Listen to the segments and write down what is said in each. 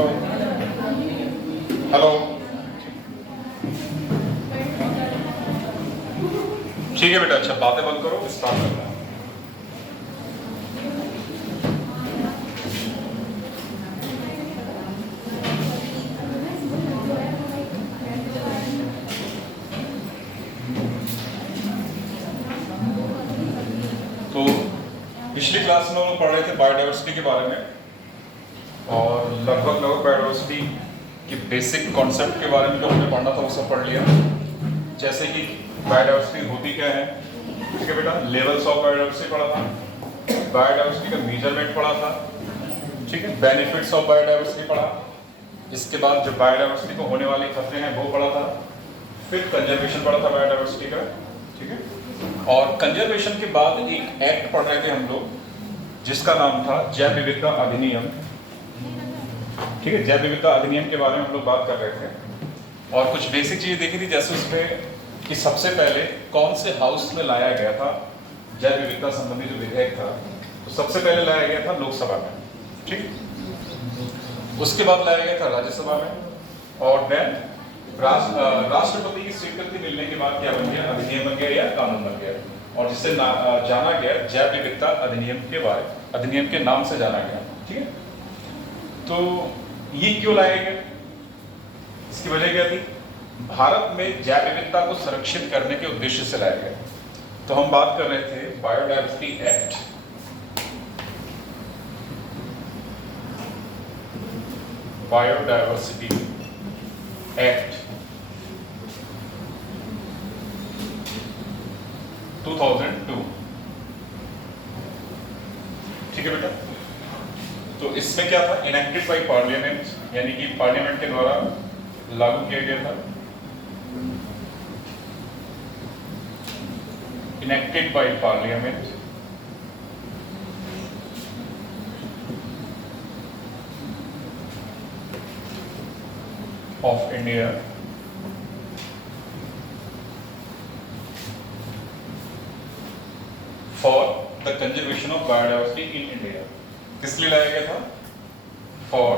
Hello hello, ठीक है बेटा, अच्छा बातें बंद करो, स्टार्ट करना है। तो पिछली क्लास में हम लोग पढ़ रहे थे बायोडाइवर्सिटी के बारे में और लगभग बायोडाइवर्सिटी के बेसिक कॉन्सेप्ट के बारे में जो हमने पढ़ना था वो सब पढ़ लिया। जैसे कि बायोडाइवर्सिटी होती क्या है, ठीक है बेटा, लेवल्स ऑफ बायोडाइवर्सिटी पढ़ा था, बायोडाइवर्सिटी का मेजरमेंट पढ़ा था, ठीक है, बेनिफिट्स ऑफ बायोडाइवर्सिटी पढ़ा, इसके बाद जो बायोडाइवर्सिटी को होने वाले खतरे हैं वो पढ़ा था, फिर कंजर्वेशन पढ़ा था बायोडाइवर्सिटी का, ठीक है। और कंजर्वेशन के बाद एक एक्ट पढ़ रहे थे हम लोग जिसका नाम था जैव विविधता अधिनियम, ठीक है। जैव विविधता अधिनियम के बारे में हम लोग बात कर रहे थे और कुछ बेसिक चीजें देखी थी, जैसे उसमें कि सबसे पहले कौन से हाउस में लाया गया था जैव विविधता संबंधी जो विधेयक था, तो सबसे पहले लाया गया था लोकसभा में, ठीक। उसके बाद लाया गया था राज्यसभा में और देन राष्ट्रपति की स्वीकृति मिलने के बाद क्या बन गया, अधिनियम बन गया या कानून बन गया, और जिससे जाना गया जैव विविधता अधिनियम के बारे, अधिनियम के नाम से जाना गया, ठीक है। तो ये क्यों लाया गया, इसकी वजह क्या थी, भारत में जैव विविधता को संरक्षित करने के उद्देश्य से लाया गया। तो हम बात कर रहे थे बायोडाइवर्सिटी एक्ट, बायोडाइवर्सिटी एक्ट 2002, ठीक है बेटा। तो इसमें क्या था, इनेक्टेड बाय पार्लियामेंट, यानी कि पार्लियामेंट के द्वारा लागू किया गया था, enacted by parliament of India for the conservation of biodiversity in India. किस लिए लाया गया था, for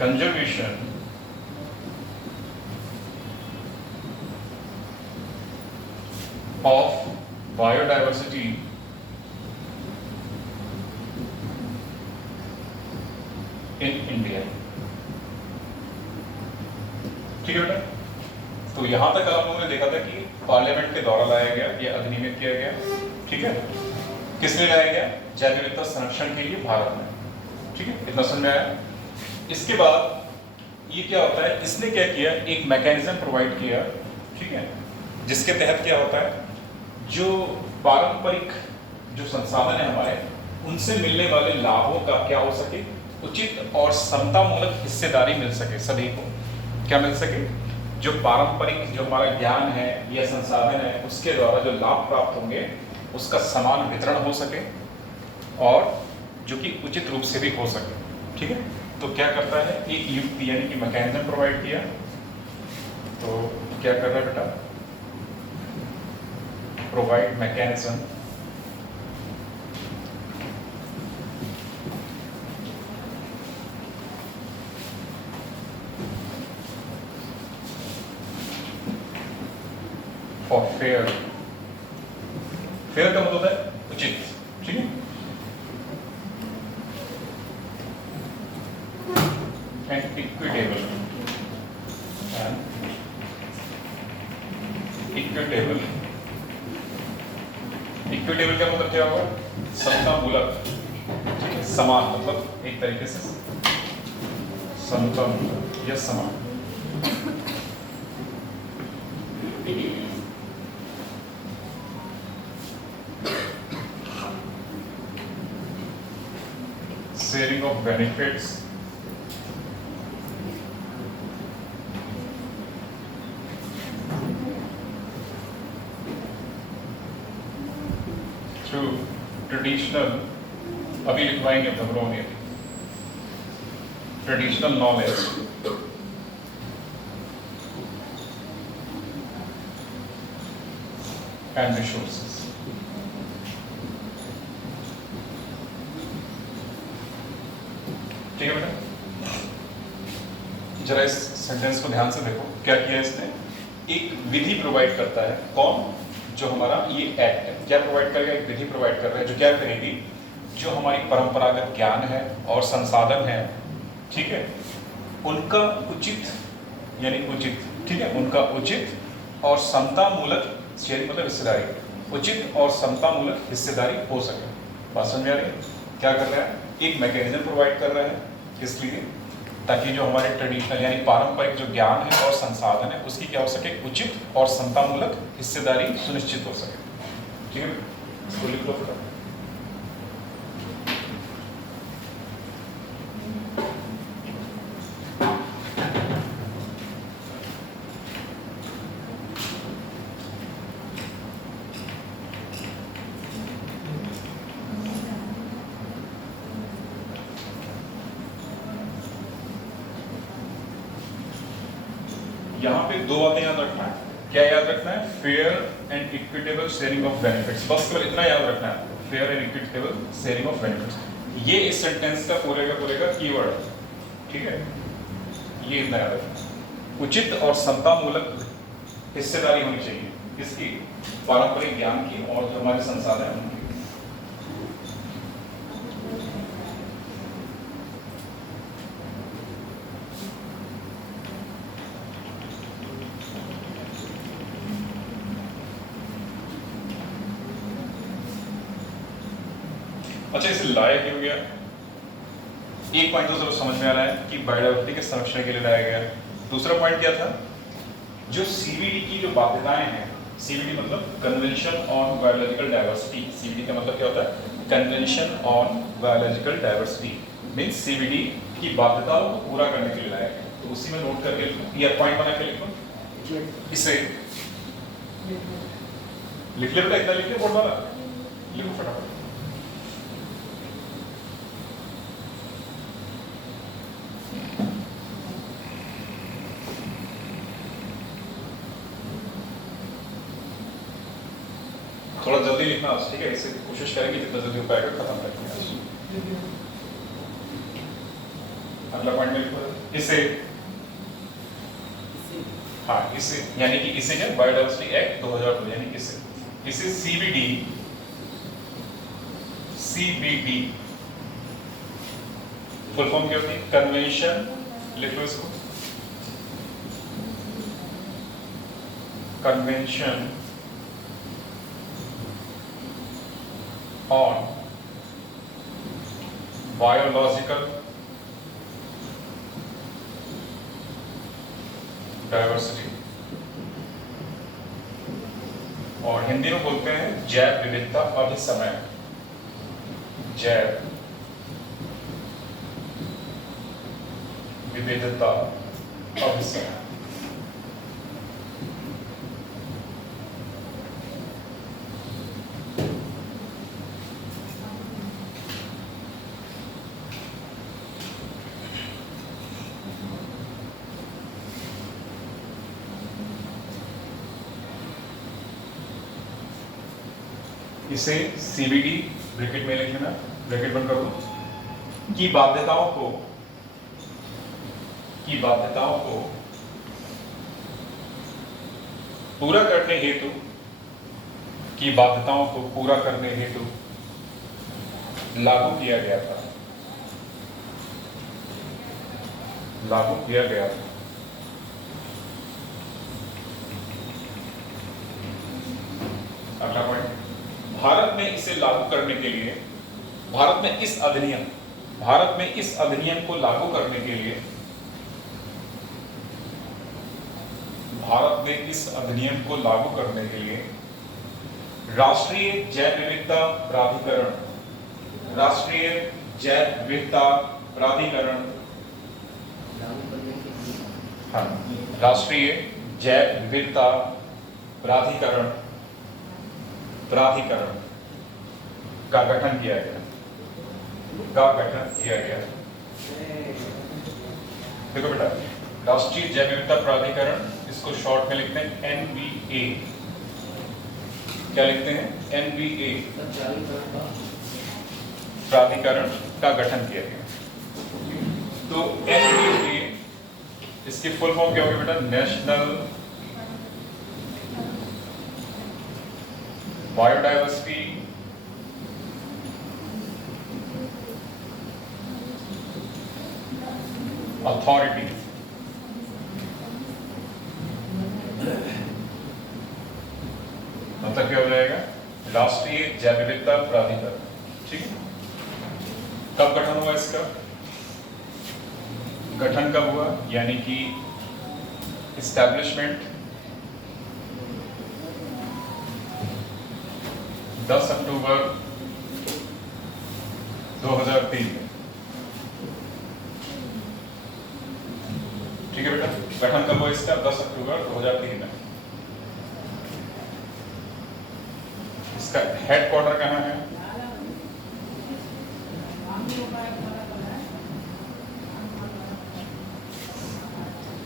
conservation of biodiversity in India, ठीक है बेटा। तो यहां तक आप लोगों ने देखा था कि पार्लियामेंट के द्वारा लाया गया, यह अधिनियमित किया गया, ठीक है। किस लिए लाया गया, जैव विविधता संरक्षण के लिए भारत में, ठीक है, इतना समझ में आया। इसके बाद ये क्या होता है, इसने क्या किया, एक मैकेनिज्म प्रोवाइड किया, ठीक है, जिसके तहत क्या होता है, जो पारंपरिक जो संसाधन है हमारे, उनसे मिलने वाले लाभों का क्या हो सके, उचित और समतामूलक हिस्सेदारी मिल सके, सभी को क्या मिल सके, जो पारंपरिक जो हमारा ज्ञान है या संसाधन है उसके द्वारा जो लाभ प्राप्त होंगे उसका समान वितरण हो सके और जो कि उचित रूप से भी हो सके, ठीक है। तो क्या करता है, एक युक्ति यानी कि मैकेनिज्म प्रोवाइड किया। तो क्या कर रहा है बेटा, provide mechanism for fair, fair का मतलब है उचित, ठीक है, एंड इक्विटेबल, इक्विटेबल, इक्विटेबल का मतलब क्या होगा, समतामूलक, ठीक है, समान, मतलब एक तरीके से समतामूलक या समान। Sharing of benefits through traditional, अभी लिखवाएंगे घबराओ नहीं, traditional knowledge and resources, ठीक है बेटा। जरा इस सेंटेंस को ध्यान से देखो, क्या किया इसने, एक विधि प्रोवाइड करता है। कौन? जो हमारा ये एक्ट है, क्या प्रोवाइड करेगा? एक विधि प्रोवाइड कर रहा है जो क्या करेगी, जो हमारी परंपरागत ज्ञान है और संसाधन है, ठीक है, उनका उचित, यानी उचित, ठीक है, उनका उचित और समतामूलक शेयरिंग, मतलब हिस्सेदारी, उचित और समतामूलक हिस्सेदारी हो सके। बात समझ आ रही है? क्या कर रहा है, एक मैकेनिज्म प्रोवाइड कर रहा है, किस लिए? ताकि जो हमारे ट्रेडिशनल यानी पारंपरिक जो ज्ञान है और संसाधन है उसकी क्या हो सके, उचित और समतामूलक हिस्सेदारी सुनिश्चित हो सके। ठीक है, इसको लिख लो फटाफट। यहाँ पे दो बातें याद रखना है। क्या याद रखना है? Fair and equitable sharing of benefits. बस केवल इतना याद रखना है, fair and equitable sharing of benefits. ये इस सेंटेंस का पूरे का कीवर्ड है, ठीक है, ये इतना याद रखना। उचित और समतामूलक हिस्सेदारी होनी चाहिए, किसकी? पारंपरिक ज्ञान की और जो हमारे संसाधन हैं उनकी। अच्छा, इसे लाया क्यों गया? एक पॉइंट तो समझ में आ रहा है कि बायोडाइवर्सिटी के संरक्षण के लिए लाया गया। दूसरा पॉइंट क्या था? जो सीबीडी की जो बाध्यताएं हैं, सीबीडी मतलब convention on biological diversity. CBD का मतलब क्या होता है? Convention on biological diversity means CBD की बाध्यताओं को पूरा करने के लिए लाया गया। तो उसी में नोट करके लिखो, या पॉइंट बना के लिखो, इसे लिख ले बेटा, इतना लिख ले, बोर्ड वाला लिखो फटाफट। थोड़ा जल्दी लिखना, ठीक है, इसे कोशिश करेंगे जितना जल्दी हो पाएगा खत्म करके। अगला पॉइंट में लिखो इसे, हाँ इसे, यानी कि इसे क्या, बायोडाइवर्सिटी एक्ट 2002, यानी कि इसे सीबीडी, सीबीडी फुल फॉर्म क्या होती है? कन्वेंशन, लिख लो इसको, कन्वेंशन on biological diversity, और हिंदी में बोलते हैं जैव विविधता अभिसमय, जैव विविधता अभिसमय। इसे सीबीडी ब्रैकेट में लिख लेना, ब्रैकेट बंद कर दो, की बाध्यताओं को पूरा करने हेतु, की बाध्यताओं को पूरा करने हेतु लागू किया गया था, लागू किया गया था। अगला पॉइंट, भारत में इसे लागू करने के लिए, भारत में इस अधिनियम को लागू करने के लिए, भारत में इस अधिनियम को लागू करने के लिए राष्ट्रीय जैव विविधता प्राधिकरण, राष्ट्रीय जैव विविधता प्राधिकरण, हाँ, राष्ट्रीय जैव विविधता प्राधिकरण का गठन किया गया, देखो बेटा, राष्ट्रीय जैव विविधता प्राधिकरण, इसको शॉर्ट में लिखते हैं एनवीए। क्या लिखते हैं? एनवीए, प्राधिकरण का गठन किया गया। तो एनवीए इसकी फुल फॉर्म क्या होगी बेटा? National biodiversity authority. मतलब क्या हो जाएगा? राष्ट्रीय जैव विविधता प्राधिकरण। ठीक है। कब गठन हुआ इसका? गठन कब हुआ? यानी कि इस्टेब्लिशमेंट 10 अक्टूबर 2003 में। ठीक है बेटा, गठन कब हुआ इसका? 10 अक्टूबर 2003 में। इसका हेडक्वार्टर कहाँ है?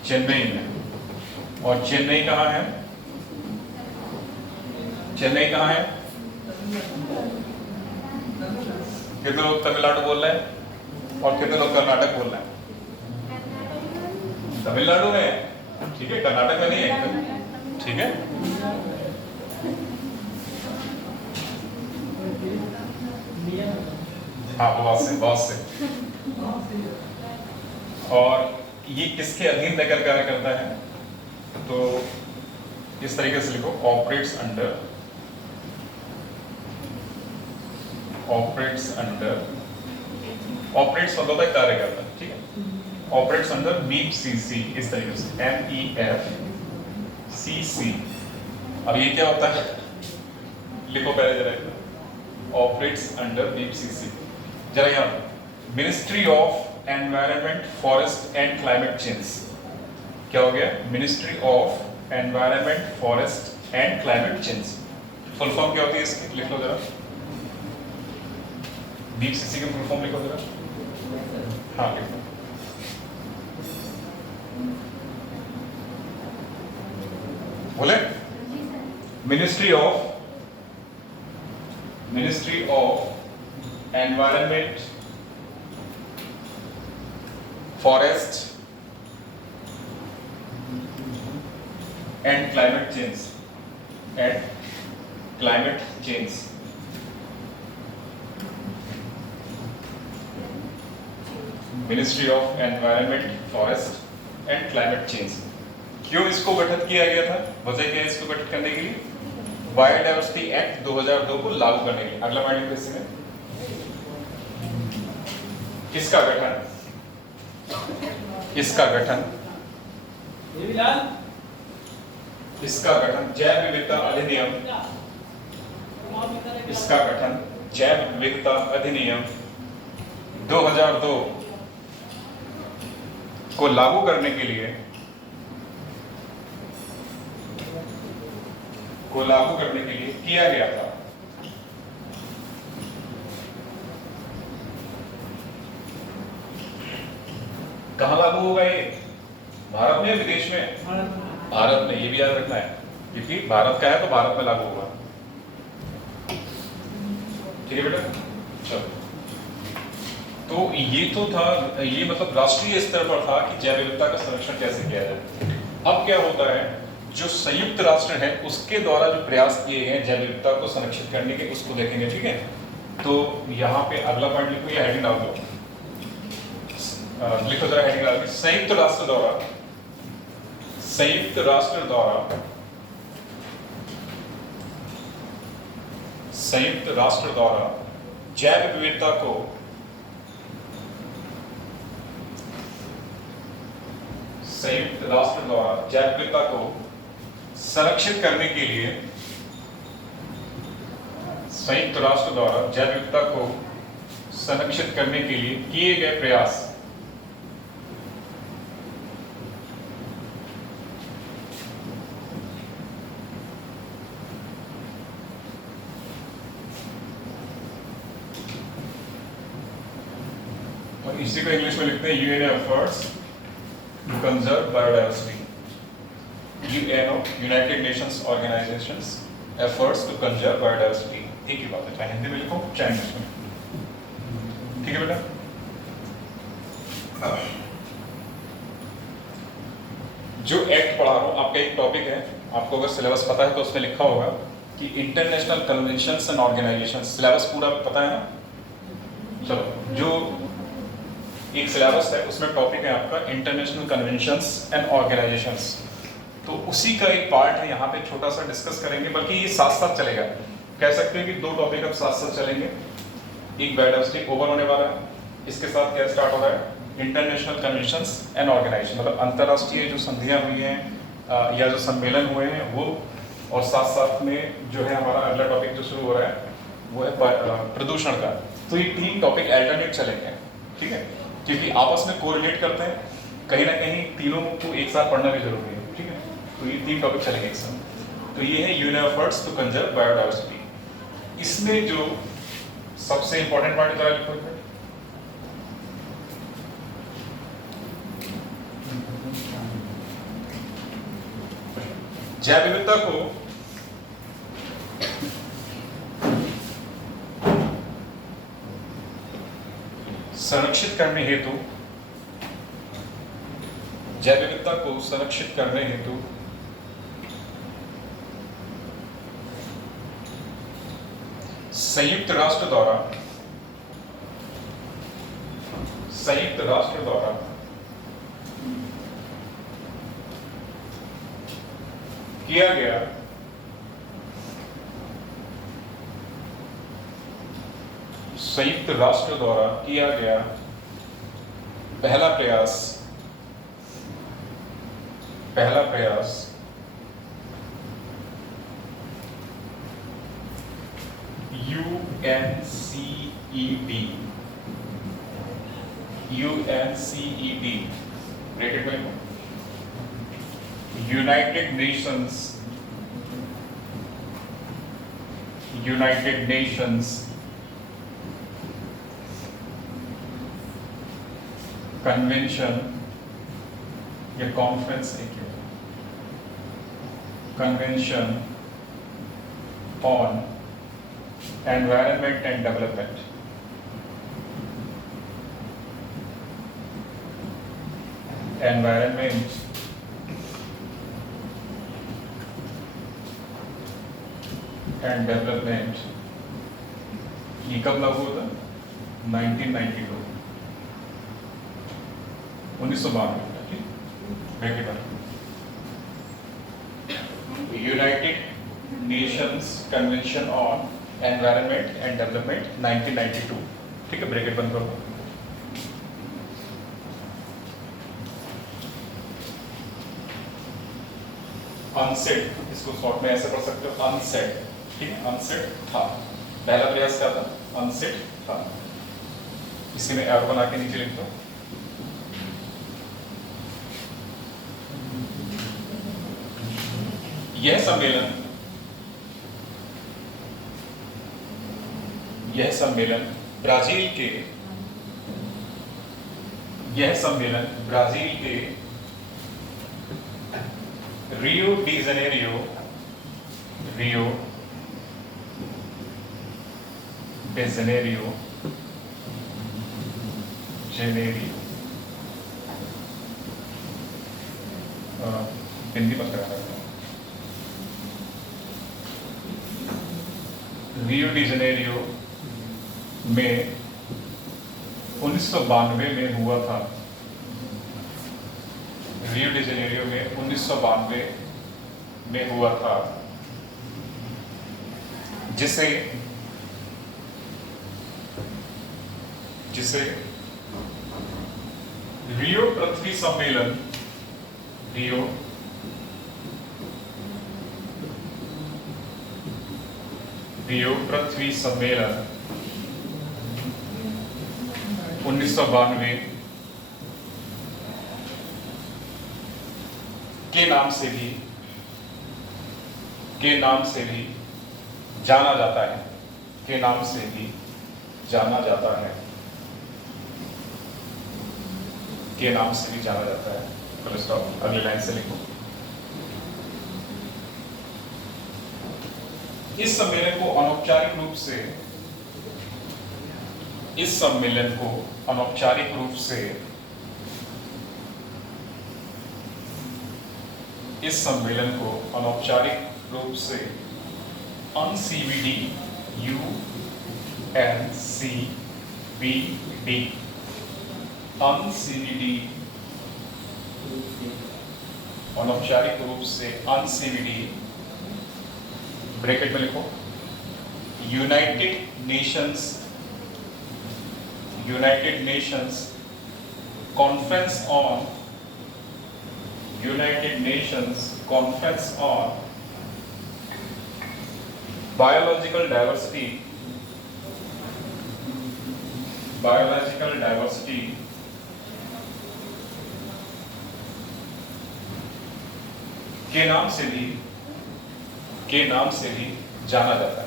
चेन्नई में। और चेन्नई कहाँ है? चेन्नई कहाँ है? कितने लोग तमिलनाडु बोल रहे हैं और कितने लोग कर्नाटक बोल रहे हैं? तमिलनाडु में। ठीक है, कर्नाटक में नहीं है एकदम। ठीक है, हाँ बहुत से। और ये किसके अधीन लेकर कार्य करता है? तो इस तरीके से लिखो, ऑपरेट्स अंडर ऑपरेट्स मतलब है कार्य करता है। ठीक है, ऑपरेट्स अंडर मीप सीसी, इस तरीके से MEFCC। अब ये क्या होता है? लिखो पहले जरा, ऑपरेट्स अंडर मीप सीसी। जरा यहाँ ministry of environment, forest and climate change. क्या हो गया? Ministry of environment, forest and climate change. Full form क्या होती है इसकी? लिख लो जरा, DCC की फुल फॉर्म लिखो जरा। हाँ लिखो। बोले, ministry of environment, forest and climate change. Ministry of environment, forest and climate change. क्यों इसको गठित किया गया था? वजह क्या है इसको गठित करने की? बायोडाइवर्सिटी एक्ट 2002 को लागू करने के लिए। अगला पॉइंट लिखो इसमें, किसका गठन? जैव विविधता अधिनियम। इसका गठन जैव विविधता अधिनियम 2002 को लागू करने के लिए किया गया था। कहां लागू होगा ये? भारत में या विदेश में? भारत में। ये भी याद रखना है, क्योंकि भारत का है तो भारत में लागू होगा। ठीक है बेटा, चलो। तो ये तो था, ये मतलब राष्ट्रीय स्तर पर था कि जैव विविधता का संरक्षण कैसे किया जाए। अब क्या होता है, जो संयुक्त राष्ट्र है उसके द्वारा जो प्रयास किए गए जैव विविधता को संरक्षित करने के, उसको देखेंगे। ठीक है, तो यहाँ पे अगला पॉइंट लिखो, या हेडिंग डाल दो, लिखो जरा हेडिंग डाल के, संयुक्त राष्ट्र द्वारा जैव विविधता को संरक्षित करने के लिए, संयुक्त राष्ट्र द्वारा जैव विविधता को संरक्षित करने के लिए किए गए प्रयास और इसी को इंग्लिश में लिखते हैं UN efforts to conserve biodiversity. UNO, United Nations organisations efforts to conserve biodiversity. एक ही बात है, चाहे हिंदी में लिखो चाहे इंग्लिश में। ठीक है बेटा, जो एक्ट पढ़ा रहा हूँ आपका एक टॉपिक है, आपको अगर सिलेबस पता है तो उसमें लिखा होगा कि international conventions and organisation. Syllabus पूरा पता है ना? चलो, जो एक सिलेबस है उसमें टॉपिक है आपका इंटरनेशनल कन्वेंशंस एंड ऑर्गेनाइजेशंस। तो उसी का एक पार्ट है, यहाँ पे छोटा सा डिस्कस करेंगे, बल्कि ये साथ साथ चलेगा। कह सकते हैं कि दो टॉपिक अब साथ साथ चलेंगे। एक बायोडाइवर्सिटी ओवर होने वाला है, इसके साथ क्या स्टार्ट हो रहा है, इंटरनेशनल कन्वेंशंस एंड ऑर्गेनाइजेशन, मतलब अंतर्राष्ट्रीय जो संधियां हुई हैं या जो सम्मेलन हुए हैं वो, और साथ साथ में जो है हमारा अगला टॉपिक जो शुरू हो रहा है वो है प्रदूषण का। तो ये तीन टॉपिक अल्टरनेट चलेंगे, ठीक है, क्योंकि आपस में कोरिलेट करते हैं, कहीं ना कहीं तीनों को एक साथ पढ़ना भी जरूरी है, ठीक है। तो ये तीन टॉपिक चलेंगे एक साथ। तो ये है union efforts to conserve biodiversity. इसमें जो सबसे इंपॉर्टेंट पार्ट जरा लिखो इधर, जैव विविधता को संरक्षित करने हेतु, जैव विविधता को संरक्षित करने हेतु संयुक्त राष्ट्र द्वारा किया गया संयुक्त राष्ट्र द्वारा किया गया पहला प्रयास UNCED ब्रैकेट में यूनाइटेड नेशंस कन्वेंशन या conference, convention on environment and development, environment and development, ये कब लागू होता? 1992, 1992, United Nations convention on environment and development 1992, ठीक है, ब्रैकेट बंद करो। अनसेट, इसको शॉर्ट में ऐसे पढ़ सकते हो, अनसेट, ठीक है, अनसेट था, पहला प्रयास क्या था, अनसेट था। इसी में एरो बना के नीचे लिख दो। यह सम्मेलन ब्राजील के रियो डी जेनेरियो हिंदी मत करना, रियो डी जेनेरियो में 1992 में हुआ था। रियो डी जेनेरियो में 1992 में हुआ था, जिसे रियो पृथ्वी सम्मेलन, रियो पृथ्वी सम्मेलन 1992 के नाम से भी जाना जाता है, फुल स्टॉप। अगली लाइन से लिखो, इस सम्मेलन को अनौपचारिक रूप से इस सम्मेलन को अनौपचारिक रूप से UNCVD UNCVD अनौपचारिक रूप से UNCVD ब्रैकेट में लिखो United Nations conference on biological diversity के नाम से भी जाना जाता है,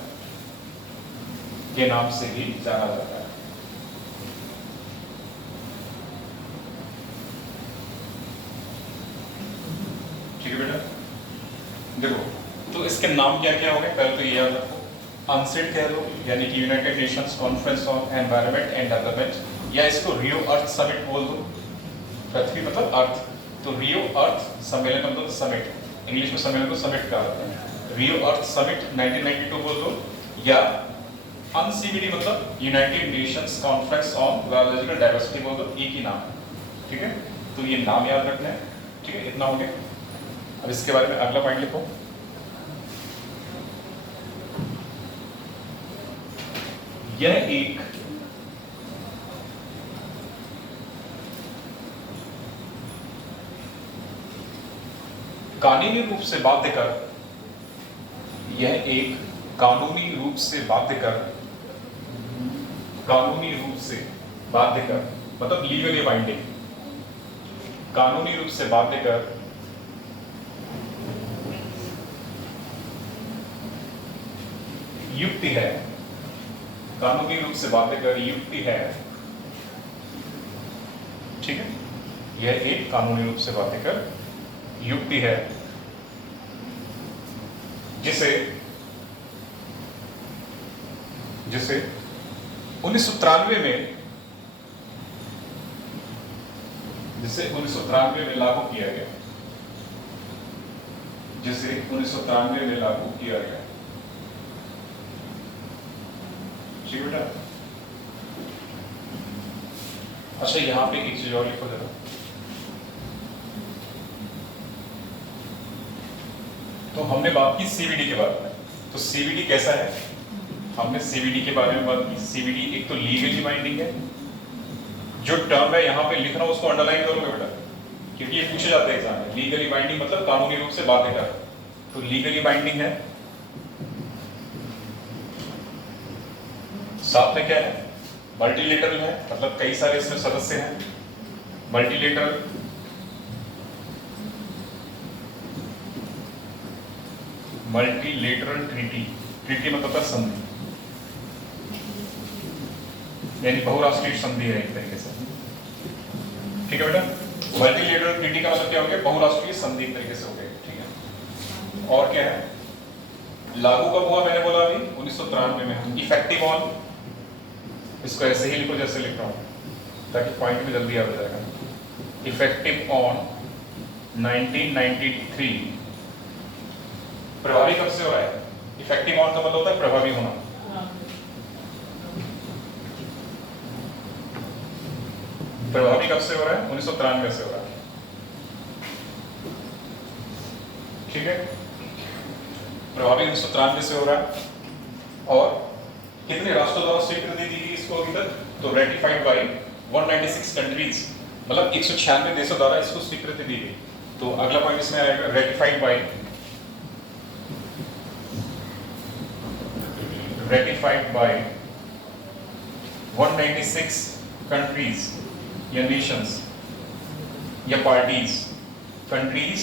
ठीक है बेटा। देखो तो इसके नाम क्या क्या हो गए, पहले तो ये याद रखो, अनसेट कह दो यानी कि United Nations conference on environment and development, या इसको रियो अर्थ समिट बोल दो। पृथ्वी मतलब अर्थ, तो रियो अर्थ सम्मेलन मतलब समिट, इंग्लिश में सम्मेलन को समिट कहा जाता है। रियो अर्थ समिट 1992 बोल दो, या UNCVD मतलब United Nations conference on biological diversity बोल दो, एक ही नाम, ठीक है। तो ये नाम याद रखना है, ठीक है, इतना हो गया। अब इसके बारे में अगला पॉइंट लिखो, यह एक कानूनी रूप से बाध्यकर, मतलब लीगली बाइंडिंग, कानूनी रूप से बाध्यकर युक्ति है, ठीक है। यह एक कानूनी रूप से बाध्यकर युक्ति है जिसे 1993 में लागू किया गया, ठीक बेटा। अच्छा यहाँ पे एक चीज और लिखो जरा, तो हमने बात की CVD के बारे में, तो CVD कैसा है, हमने CVD के बारे में बात की। CVD एक तो लीगली बाइंडिंग है, जो टर्म है यहाँ पे लिख रहा हूँ उसको अंडरलाइन करोगे बेटा, क्योंकि ये पूछे जाते हैं एग्जाम में। लीगली बाइंडिंग मतलब कानूनी रूप से बाध्यकर, तो लीगली बाइंडिंग है। साथ में क्या है, मल्टीलेटरल है, मतलब कई सारे इसमें सदस्य हैं। मल्टीलेटरल ट्रीटी मतलब है संधि, यानी बहुराष्ट्रीय संधि है एक तरीके से, ठीक है बेटा। मल्टीलेटरल ट्रीटी का मतलब क्या हो गया, बहुराष्ट्रीय संधि एक तरीके से हो गई, ठीक है। और क्या है, लागू कब हुआ, मैंने बोला अभी 1993 में। इफेक्टिव ऑन, इसको ऐसे ही लिखो जैसे लिख रहा हूं ताकि पॉइंट में जल्दी आ जाएगा। इफेक्टिव ऑन 1993, प्रभावी कब से हो रहा है, इफेक्टिव ऑन का मतलब होता है प्रभावी होना। प्रभावी कब से हो रहा है, 1993 से हो रहा है, ठीक है। प्रभावी 1993 से हो रहा है, और कितने राष्ट्रों द्वारा स्वीकृति दी गई इसको अभी तक, तो रेटिफाइड बाय 196 कंट्रीज, मतलब 196 देशों द्वारा इसको स्वीकृति दी गई। तो अगला पॉइंट इसमें आएगा, रेटिफाइड बाय 196 कंट्रीज या नेशंस या पार्टीज, कंट्रीज,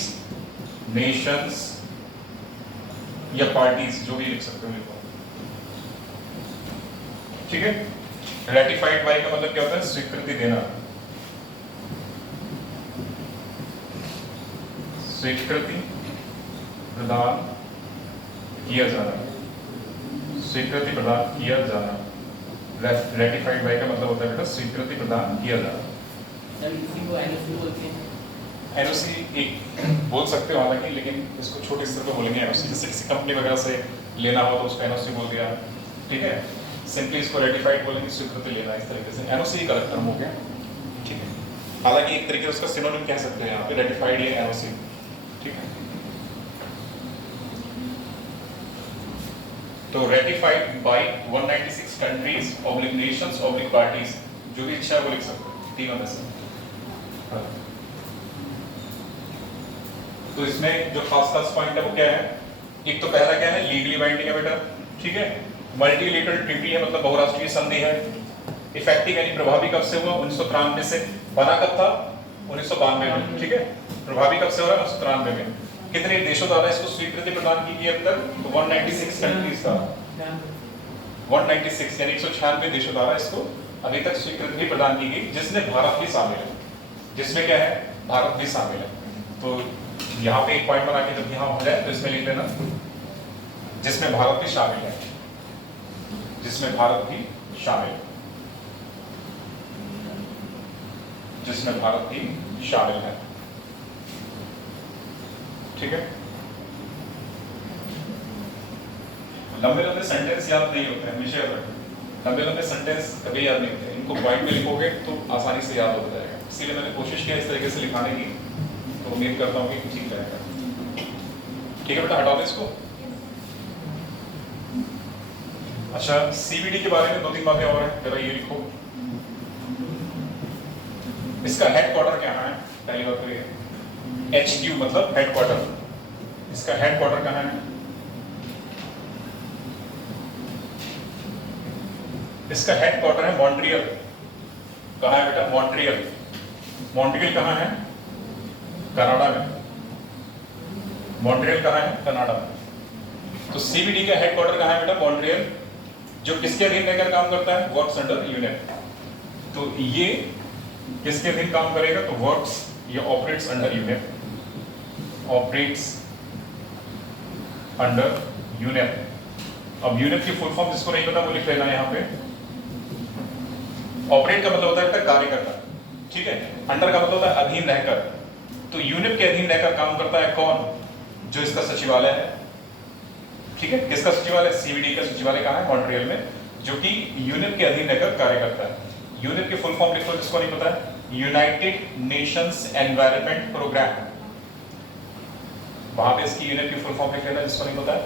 नेशंस या पार्टीज, जो भी लिख सकते हो लिखो, ठीक है। रेटिफाइड बाय का मतलब क्या होता है, स्वीकृति देना, स्वीकृति प्रदान किया जाना, स्वीकृति प्रदान किया जाना। रेटिफाइड बाय का मतलब होता है बेटा स्वीकृति प्रदान किया जाना। एनओसी एक बोल सकते हो हालांकि, लेकिन इसको छोटे स्तर पे बोलेंगे एनओसी। जैसे किसी कंपनी वगैरह से लेना हो तो उसको एनओसी बोल दिया, ठीक है। सिंपली इसको रेटिफाइड बोलेंगे, स्वीकृति लेना, इस तरीके से एनओसी का अलग टर्म हो गया, ठीक है। हालांकि एक तरीके से उसका सिनोनिम कह सकते हैं यहाँ पे, रेटिफाइड या एनओसी, ठीक है। तो ratified by 196 countries oblique nations oblique parties, जो भी इच्छा है वो लिख सकते हो तीनों में से। तो इसमें जो खास खास पॉइंट है वो क्या है, एक तो पहला क्या है, लीगली बाइंडिंग है बेटा, ठीक है। मल्टीलेटरल ट्रीटी है, मतलब बहुराष्ट्रीय संधि है। इफेक्टिव यानी प्रभावी कब से हुआ, 1993 से। बना कब था, 1992 में, ठीक है। प्रभावी कब से हो रहा है, 1993 में। कितने देशों द्वारा इसको स्वीकृति प्रदान की गई अब तक, तो 196 कंट्रीज था, 196 यानी 196 देशों द्वारा इसको अभी तक स्वीकृति प्रदान की गई, जिसमें भारत भी शामिल है। जिसमें क्या है, भारत भी शामिल है। तो यहाँ पे एक पॉइंट बना के जब यहाँ हो जाए तो इसमें लिख लेना, जिसमें भारत भी शामिल है, जिसमें भारत भी शामिल, जिसमें भारत भी शामिल है, ठीक है। लंबे लंबे सेंटेंस याद नहीं होते हैं, हमेशा याद रखना। लंबे लंबे सेंटेंस कभी याद नहीं होते, इनको पॉइंट में लिखोगे तो आसानी से याद हो जाएगा। इसीलिए मैंने कोशिश किया इस तरीके से लिखाने की, तो उम्मीद करता हूँ कि ठीक रहेगा। ठीक है बेटा, हटा दो इसको। अच्छा, सीबीडी के बारे में दो तीन बातें और हैं, जरा ये लिखो। इसका हेडक्वार्टर क्या है, पहली बात तो ये HQ मतलब हेडक्वार्टर। इसका हेडक्वार्टर कहाँ है, इसका हेडक्वार्टर है मॉन्ट्रियल। कहाँ है बेटा, मॉन्ट्रियल। मॉन्ट्रियल कहाँ है, कनाडा में। मॉन्ट्रियल कहाँ है, कनाडा में। तो सीबीडी का हेडक्वार्टर कहाँ है बेटा, मॉन्ट्रियल, जो किसके अधीन रहकर काम करता है, वर्क्स अंडर यूनियन। तो ये किसके अधीन काम करेगा, तो वर्क्स या operates under union, operates under union. अब यूनियन की फुल फॉर्म जिसको नहीं पता वो लिख लेना यहाँ पे। ऑपरेट का मतलब होता है कार्य करना, ठीक है। अंडर का मतलब होता है अधीन रहकर। तो यूनियन के अधीन रहकर काम करता है कौन, जो इसका सचिवालय है, ठीक है। किसका सचिवालय, सीबीडी का सचिवालय कहाँ है, मॉन्ट्रियल में, जो कि यूनियन के अधीन रहकर कार्य करता है। यूनियन की फुल फॉर्म लिखो जिसको नहीं पता है, यूनाइटेड नेशंस एनवायरनमेंट प्रोग्राम। वहां पे इसकी यूनियन की फुल फॉर्म लिख लेना जिसको नहीं पता है,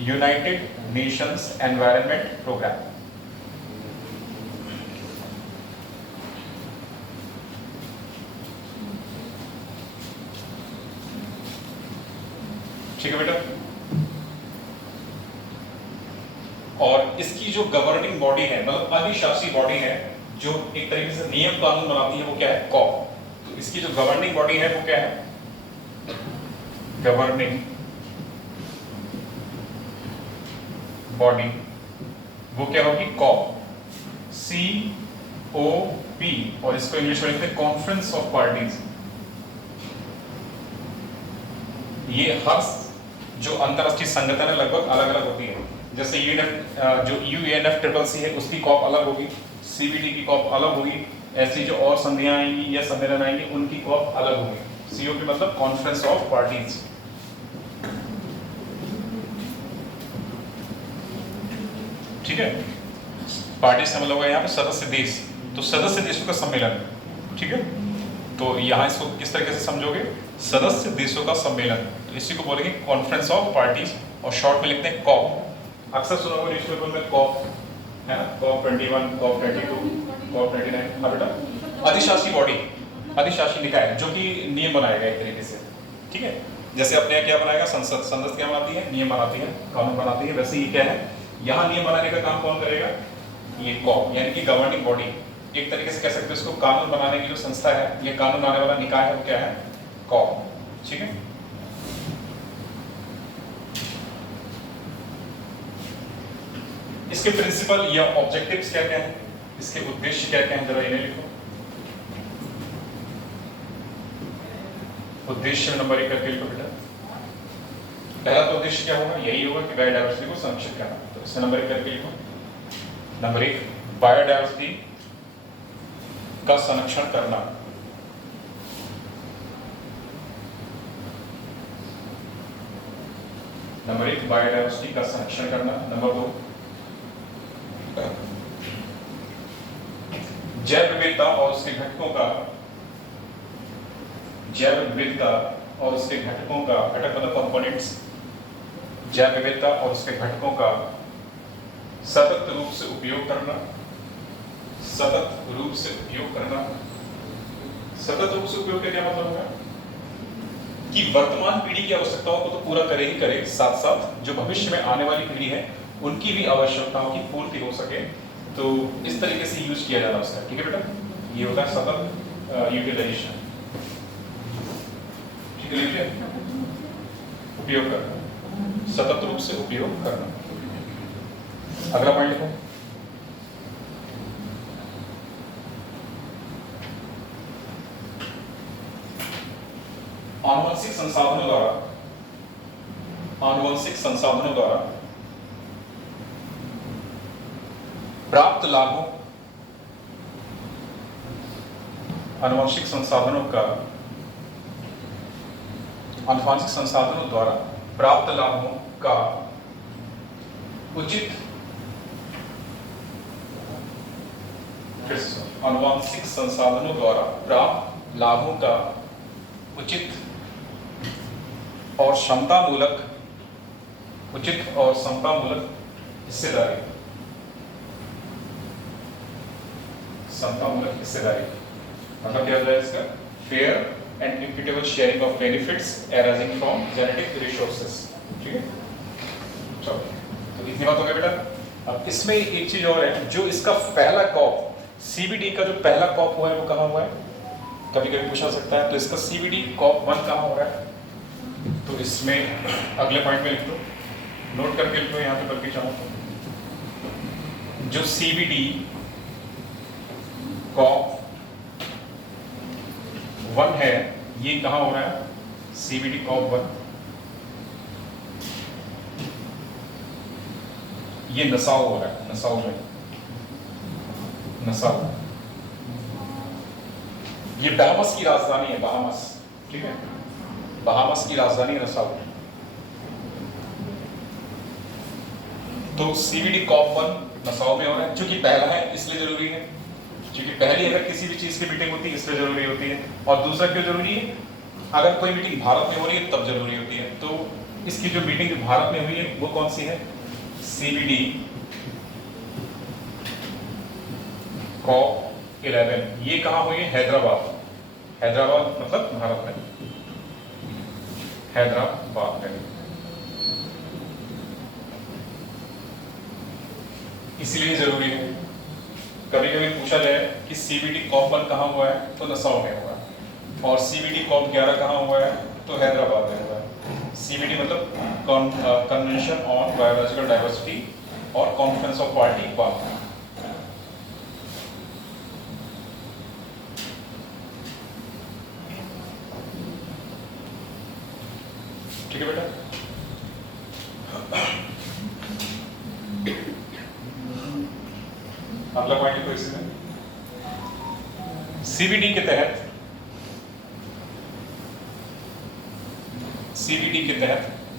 यूनाइटेड नेशंस एनवायरनमेंट प्रोग्राम। ठीक है बेटा। और इसकी जो गवर्निंग बॉडी है, मतलब अधिशासी बॉडी है, जो एक तरीके से नियम कानून बनाती है, वो क्या है, कॉप। तो इसकी जो गवर्निंग बॉडी है वो क्या है, गवर्निंग बॉडी, वो क्या होगी, कॉप, COP। और इसको इंग्लिश में लिखते हैं कॉन्फ्रेंस ऑफ पार्टीज। ये हर जो अंतरराष्ट्रीय संगठन है लगभग अलग अलग होती है। जैसे जो UNFCCC है उसकी कॉप अलग होगी, CBD की कॉप अलग होगी। ऐसी जो और संधियां आएंगी या सम्मेलन आएंगे उनकी कॉप अलग होगी। COP मतलब कॉन्फ्रेंस ऑफ पार्टीज, ठीक है। पार्टी से मतलब होगा यहाँ पे सदस्य देश, तो सदस्य देशों का सम्मेलन, ठीक है। तो यहाँ इसको किस तरीके से समझोगे, सदस्य देशों का सम्मेलन, तो इसी को बोलेंगे कॉन्फ्रेंस ऑफ पार्टीज, और शॉर्ट में लिखते हैं कॉप। अक्सर सुना होगा न्यूज़पेपर में कॉप, है ना, COP 21, COP 22, COP 99। हाँ बेटा, अधिशासी बॉडी, अधिशासी निकाय जो कि नियम बनाएगा एक तरीके से, ठीक है। जैसे अपने यहाँ क्या बनाएगा, संसद, संसद क्या बनाती है, नियम बनाती है, कानून बनाती है। वैसे ये क्या है, यहाँ नियम बनाने का काम कौन करेगा, ये कॉप, यानी कि गवर्निंग बॉडी। एक तरीके से कह सकते हो इसको, कानून बनाने की जो संस्था है, ये कानून बनाने वाला निकाय है, वो क्या है, कॉप, ठीक है। इसके प्रिंसिपल या ऑब्जेक्टिव्स क्या क्या हैं, इसके उद्देश्य क्या क्या हैं, जरा इन्हें लिखो। उद्देश्य नंबर 1 करके लिखो बेटा। पहला तो उद्देश्य क्या होगा, यही होगा कि बायोडायवर्सिटी को संरक्षित करना, तो इससे नंबर 1 करके लिखो। नंबर 1, बायोडायवर्सिटी का संरक्षण करना। नंबर 1 बायोडायवर्सिटी का संरक्षण करना। नंबर 2 जैव विविधता और उसके घटकों का जैव विविधता और उसके घटकों का घटक मतलब कंपोनेंट्स जैव विविधता और उसके घटकों का सतत रूप से उपयोग करना। सतत रूप से उपयोग करना। सतत रूप से उपयोग का क्या मतलब होगा कि वर्तमान पीढ़ी की आवश्यकताओं को तो पूरा करे ही करे, साथ साथ जो भविष्य में आने वाली पीढ़ी है उनकी भी आवश्यकताओं की पूर्ति हो सके, तो इस तरीके से यूज किया जाता है उसका। ठीक है बेटा, ये होता है सतत यूटिलाइजेशन। ठीक है, उपयोग करना, सतत रूप से उपयोग करना। अगला पॉइंट लिखो। आनुवंशिक संसाधनों द्वारा प्राप्त लाभों आनुवंशिक संसाधनों द्वारा प्राप्त लाभों का उचित आनुवंशिक संसाधनों द्वारा प्राप्त लाभों का उचित और समतामूलक हिस्सेदारी मतलब क्या हो जाए इसका? Fair and equitable sharing of benefits arising from genetic resources. ठीक है, चलो तो इतनी बात हो गई बेटा। अब इसमें एक चीज और है, जो इसका पहला कॉप सीबीडी का जो पहला कॉप हुआ है वो कहाँ हुआ है? कभी कभी पूछा सकता है। तो इसका सीबीडी कॉप 1 कहाँ हो रहा है? तो इसमें अगले पॉइंट में लिख दो, नोट करके लिख दो यहाँ पे बल्कि चाहो तो। जो सीबीडी कॉप 1 है ये कहाँ हो रहा है? सीबीडी कॉप 1 ये नसाओ हो रहा है, नसाओ में, नसाओ ये बहामस की राजधानी है, बहामस। ठीक है, बहामस की राजधानी नसाउ। तो सीबीडी कॉप 1 नसाउ में हो रहा है, जो कि पहला है इसलिए जरूरी है, क्योंकि पहली अगर किसी भी चीज की मीटिंग होती है इसलिए जरूरी होती है। और दूसरा क्यों जरूरी है? अगर कोई मीटिंग भारत में हो रही है तब जरूरी होती है। तो इसकी जो मीटिंग भारत में हुई है वो कौन सी है? CBD COP 11। ये कहाँ हुई है? हैदराबाद। हैदराबाद मतलब भारत में, हैदराबाद में। इसलिए जरूरी है। कभी कभी पूछा जाए कि सीबीडी कॉप 1 कहाँ हुआ है? तो नसाउ में हुआ है। और सीबीडी कॉप 11 कहाँ हुआ है? तो हैदराबाद में हुआ है। सीबीडी मतलब कन्वेंशन ऑन बायोलॉजिकल डाइवर्सिटी और कॉन्फ्रेंस ऑफ पार्टी 1। ठीक है बेटा, अगला पॉइंट लिखो इसमें। सीबीडी के तहत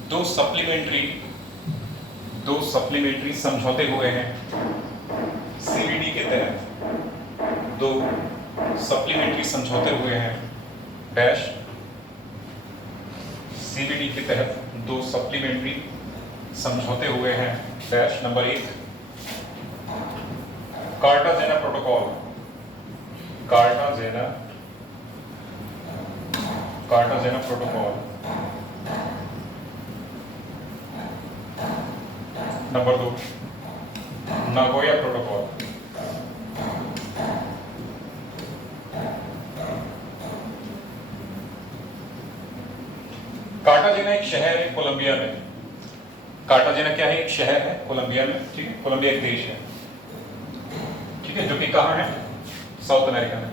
दो सप्लीमेंट्री समझौते हुए हैं। सीबीडी के तहत दो सप्लीमेंट्री समझौते हुए हैं। डैश सीबीडी के तहत दो सप्लीमेंट्री समझौते हुए हैं। Dash number 1 Cartagena protocol. Cartagena protocol. Number 2 Nagoya protocol. Cartagena एक शहर है कोलंबिया में। कार्टाजेना क्या है? एक शहर है कोलंबिया में। ठीक है, कोलंबिया एक देश है, ठीक है, जो कि कहाँ है? साउथ अमेरिका में।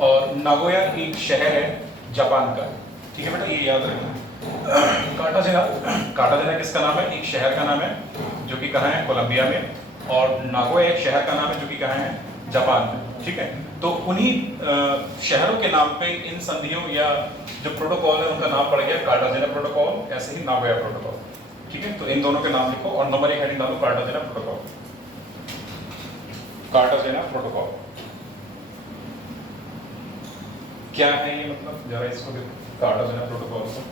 और नागोया एक शहर है जापान का। ठीक है बेटा, ये याद रखना। कार्टाजेना किसका नाम है? एक शहर का नाम है जो कि कहाँ है? कोलंबिया में। और नागोया एक शहर का नाम है जो कि कहाँ है? जापान में। ठीक है, तो उन्हीं शहरों के नाम पे इन संधियों या जो प्रोटोकॉल है उनका नाम पड़ गया कार्टाजेना प्रोटोकॉल, ऐसे ही नागोया प्रोटोकॉल। ठीक है, तो इन दोनों के नाम लिखो और नंबर 1 हेडिंग डालो कार्टाजेना प्रोटोकॉल। कार्टाजेना प्रोटोकॉल क्या है ये, मतलब जरा इसको देखो कार्टाजेना प्रोटोकॉल को।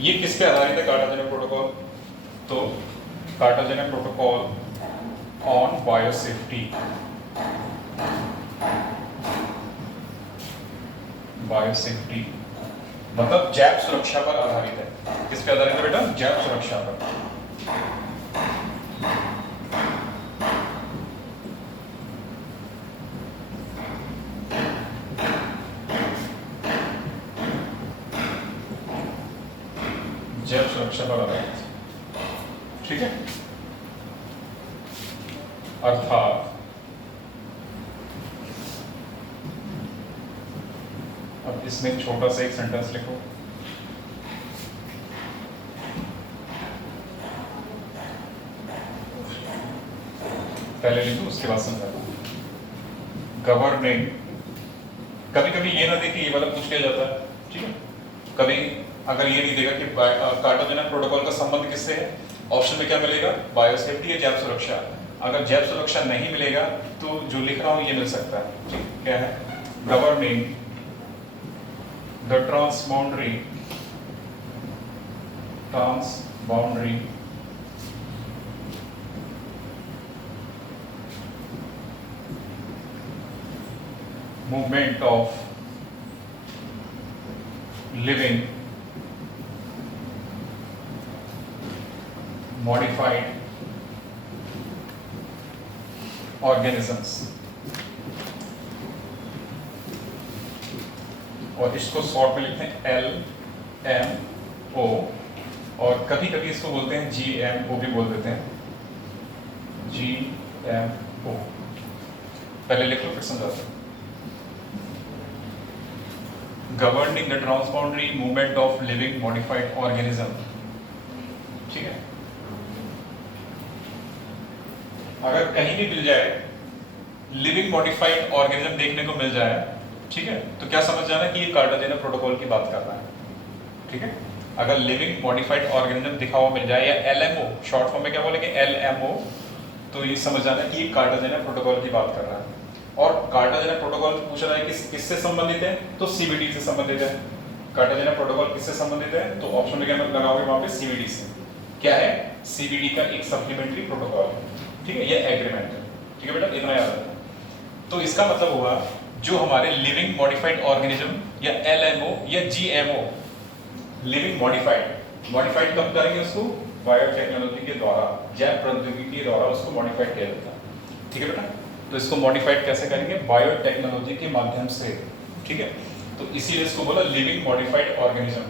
ये किस पे आधारित है कार्टाजेना प्रोटोकॉल? तो Cartagena protocol on biosafety, biosafety मतलब जैव सुरक्षा पर आधारित है। किस पे आधारित है बेटा? जैव सुरक्षा पर। जैव सुरक्षा पर आधारित, ठीक है। अर्थात अब इसमें छोटा सा एक सेंटेंस लिखो। पहले लिखो उसके बाद समझाओ। गवर्निंग, कभी कभी ये ना देखिए ये वाला पूछ लिया जाता है, ठीक है। कभी अगर ये नहीं देगा कि कार्टाजेना प्रोटोकॉल का संबंध किससे है, ऑप्शन में क्या मिलेगा? बायोसेफ्टी या जैव सुरक्षा। अगर जैव सुरक्षा नहीं मिलेगा तो जो लिख रहा हूं ये मिल सकता है, ठीक। क्या है? Governing the transboundary movement of living modified organisms, और इसको शॉर्ट में लिखते हैं LMO, और कभी कभी इसको बोलते हैं GMO भी बोल देते हैं, GMO। पहले लिख लो फिर समझाते हैं। Governing the transboundary movement of living modified organism, ठीक है। अगर कहीं भी मिल जाए लिविंग मॉडिफाइड ऑर्गेनिज्म देखने को मिल जाए, ठीक है, तो क्या समझ जाना कि ये कार्टाजेना प्रोटोकॉल की बात कर रहा है, ठीक है। अगर लिविंग मॉडिफाइड ऑर्गेनिज्म दिखा हुआ मिल जाए या LMO, शॉर्ट फॉर्म में क्या बोलेंगे? LMO, तो ये समझ जाना कि ये कार्टाजेना प्रोटोकॉल की बात कर रहा है। और कार्टाजेना प्रोटोकॉल पूछ रहा है कि किससे संबंधित है, तो CBD से संबंधित है। कार्टाजेना प्रोटोकॉल किससे संबंधित है, तो ऑप्शन में क्या लगाओगे वहां पे? CBD से। क्या है? CBD का एक सप्लीमेंट्री प्रोटोकॉल है, ठीक है, ये एग्रीमेंट है, ठीक है बेटा, इतना याद रखना। तो इसका मतलब हुआ जो हमारे लिविंग मॉडिफाइड ऑर्गेनिज्म या LMO या GMO, लिविंग मॉडिफाइड कब करेंगे उसको? बायोटेक्नोलॉजी के द्वारा, जैव प्रौद्योगिकी के द्वारा उसको मॉडिफाइड किया जाता है, ठीक है बेटा। तो इसको मॉडिफाइड कैसे करेंगे? बायोटेक्नोलॉजी के माध्यम से, ठीक है। तो इसीलिए इसको बोला लिविंग मॉडिफाइड ऑर्गेनिज्म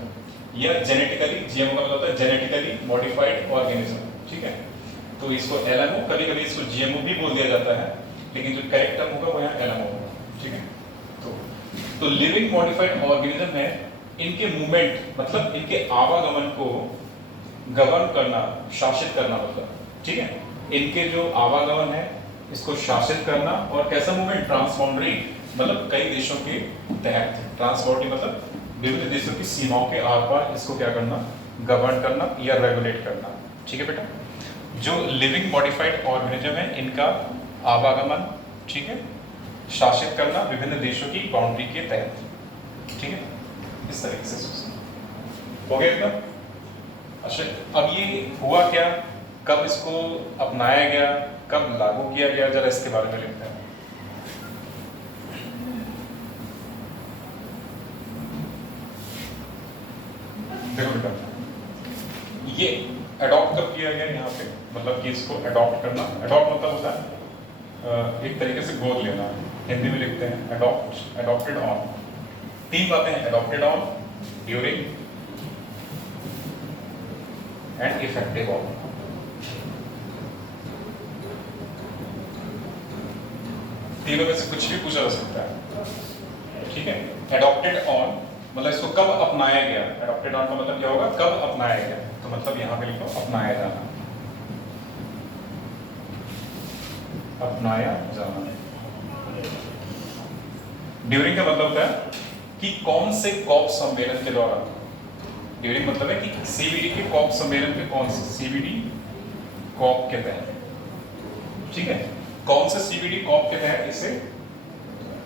या जेनेटिकली, GMO का मतलब होता है जेनेटिकली मॉडिफाइड ऑर्गेनिज्म, ठीक है। तो इसको LMO, कभी कभी इसको GMO भी बोल दिया जाता है, लेकिन जो करेक्ट टर्म होगा वो यहाँ LMO होगा, ठीक है। तो लिविंग मॉडिफाइड ऑर्गेनिज्म है, इनके मूवमेंट मतलब इनके आवागमन को गवर्न करना, शासित करना, मतलब, ठीक है। इनके जो आवागमन है इसको शासित करना, और कैसा मूवमेंट? ट्रांसबाउंडरी, मतलब कई देशों के तहत, ट्रांसबाउंडरी मतलब विभिन्न देशों की सीमाओं के आर पार इसको क्या करना? गवर्न करना या रेगुलेट करना, ठीक है बेटा। जो लिविंग मॉडिफाइड ऑर्गेनिज्म है इनका आवागमन, ठीक है, शासित करना विभिन्न देशों की बाउंड्री के तहत, ठीक है, इस तरीके से हो गया एकदम। अच्छा, अब ये हुआ क्या, कब इसको अपनाया गया, कब लागू किया गया, जरा इसके बारे में लिखते हैं। देखो बेटा, ये अडॉप्ट कब किया गया यहाँ पे, मतलब कि इसको अडॉप्ट करना, अडॉप्ट मतलब होता है एक तरीके से गोद लेना, हिंदी में लिखते हैं अडॉप्ट, अडॉप्टेड ऑन। तीन बातें हैं, adopted on, during and effective on. तीनों में से कुछ भी पूछा जा सकता है, ठीक है। अडॉप्टेड ऑन मतलब इसको कब अपनाया गया, अडॉप्टेड ऑन का मतलब क्या होगा? कब अपनाया गया, तो मतलब यहां पे लिखो अपनाया जाना, अपनाया जाना। ड्यूरिंग का मतलब होता है कि कौन से कॉप सम्मेलन के दौरान, ड्यूरिंग मतलब है कि सीबीडी के कॉप सम्मेलन के कौन से सीबीडी कॉप के तहत, ठीक है, कौन से सीबीडी कॉप के तहत इसे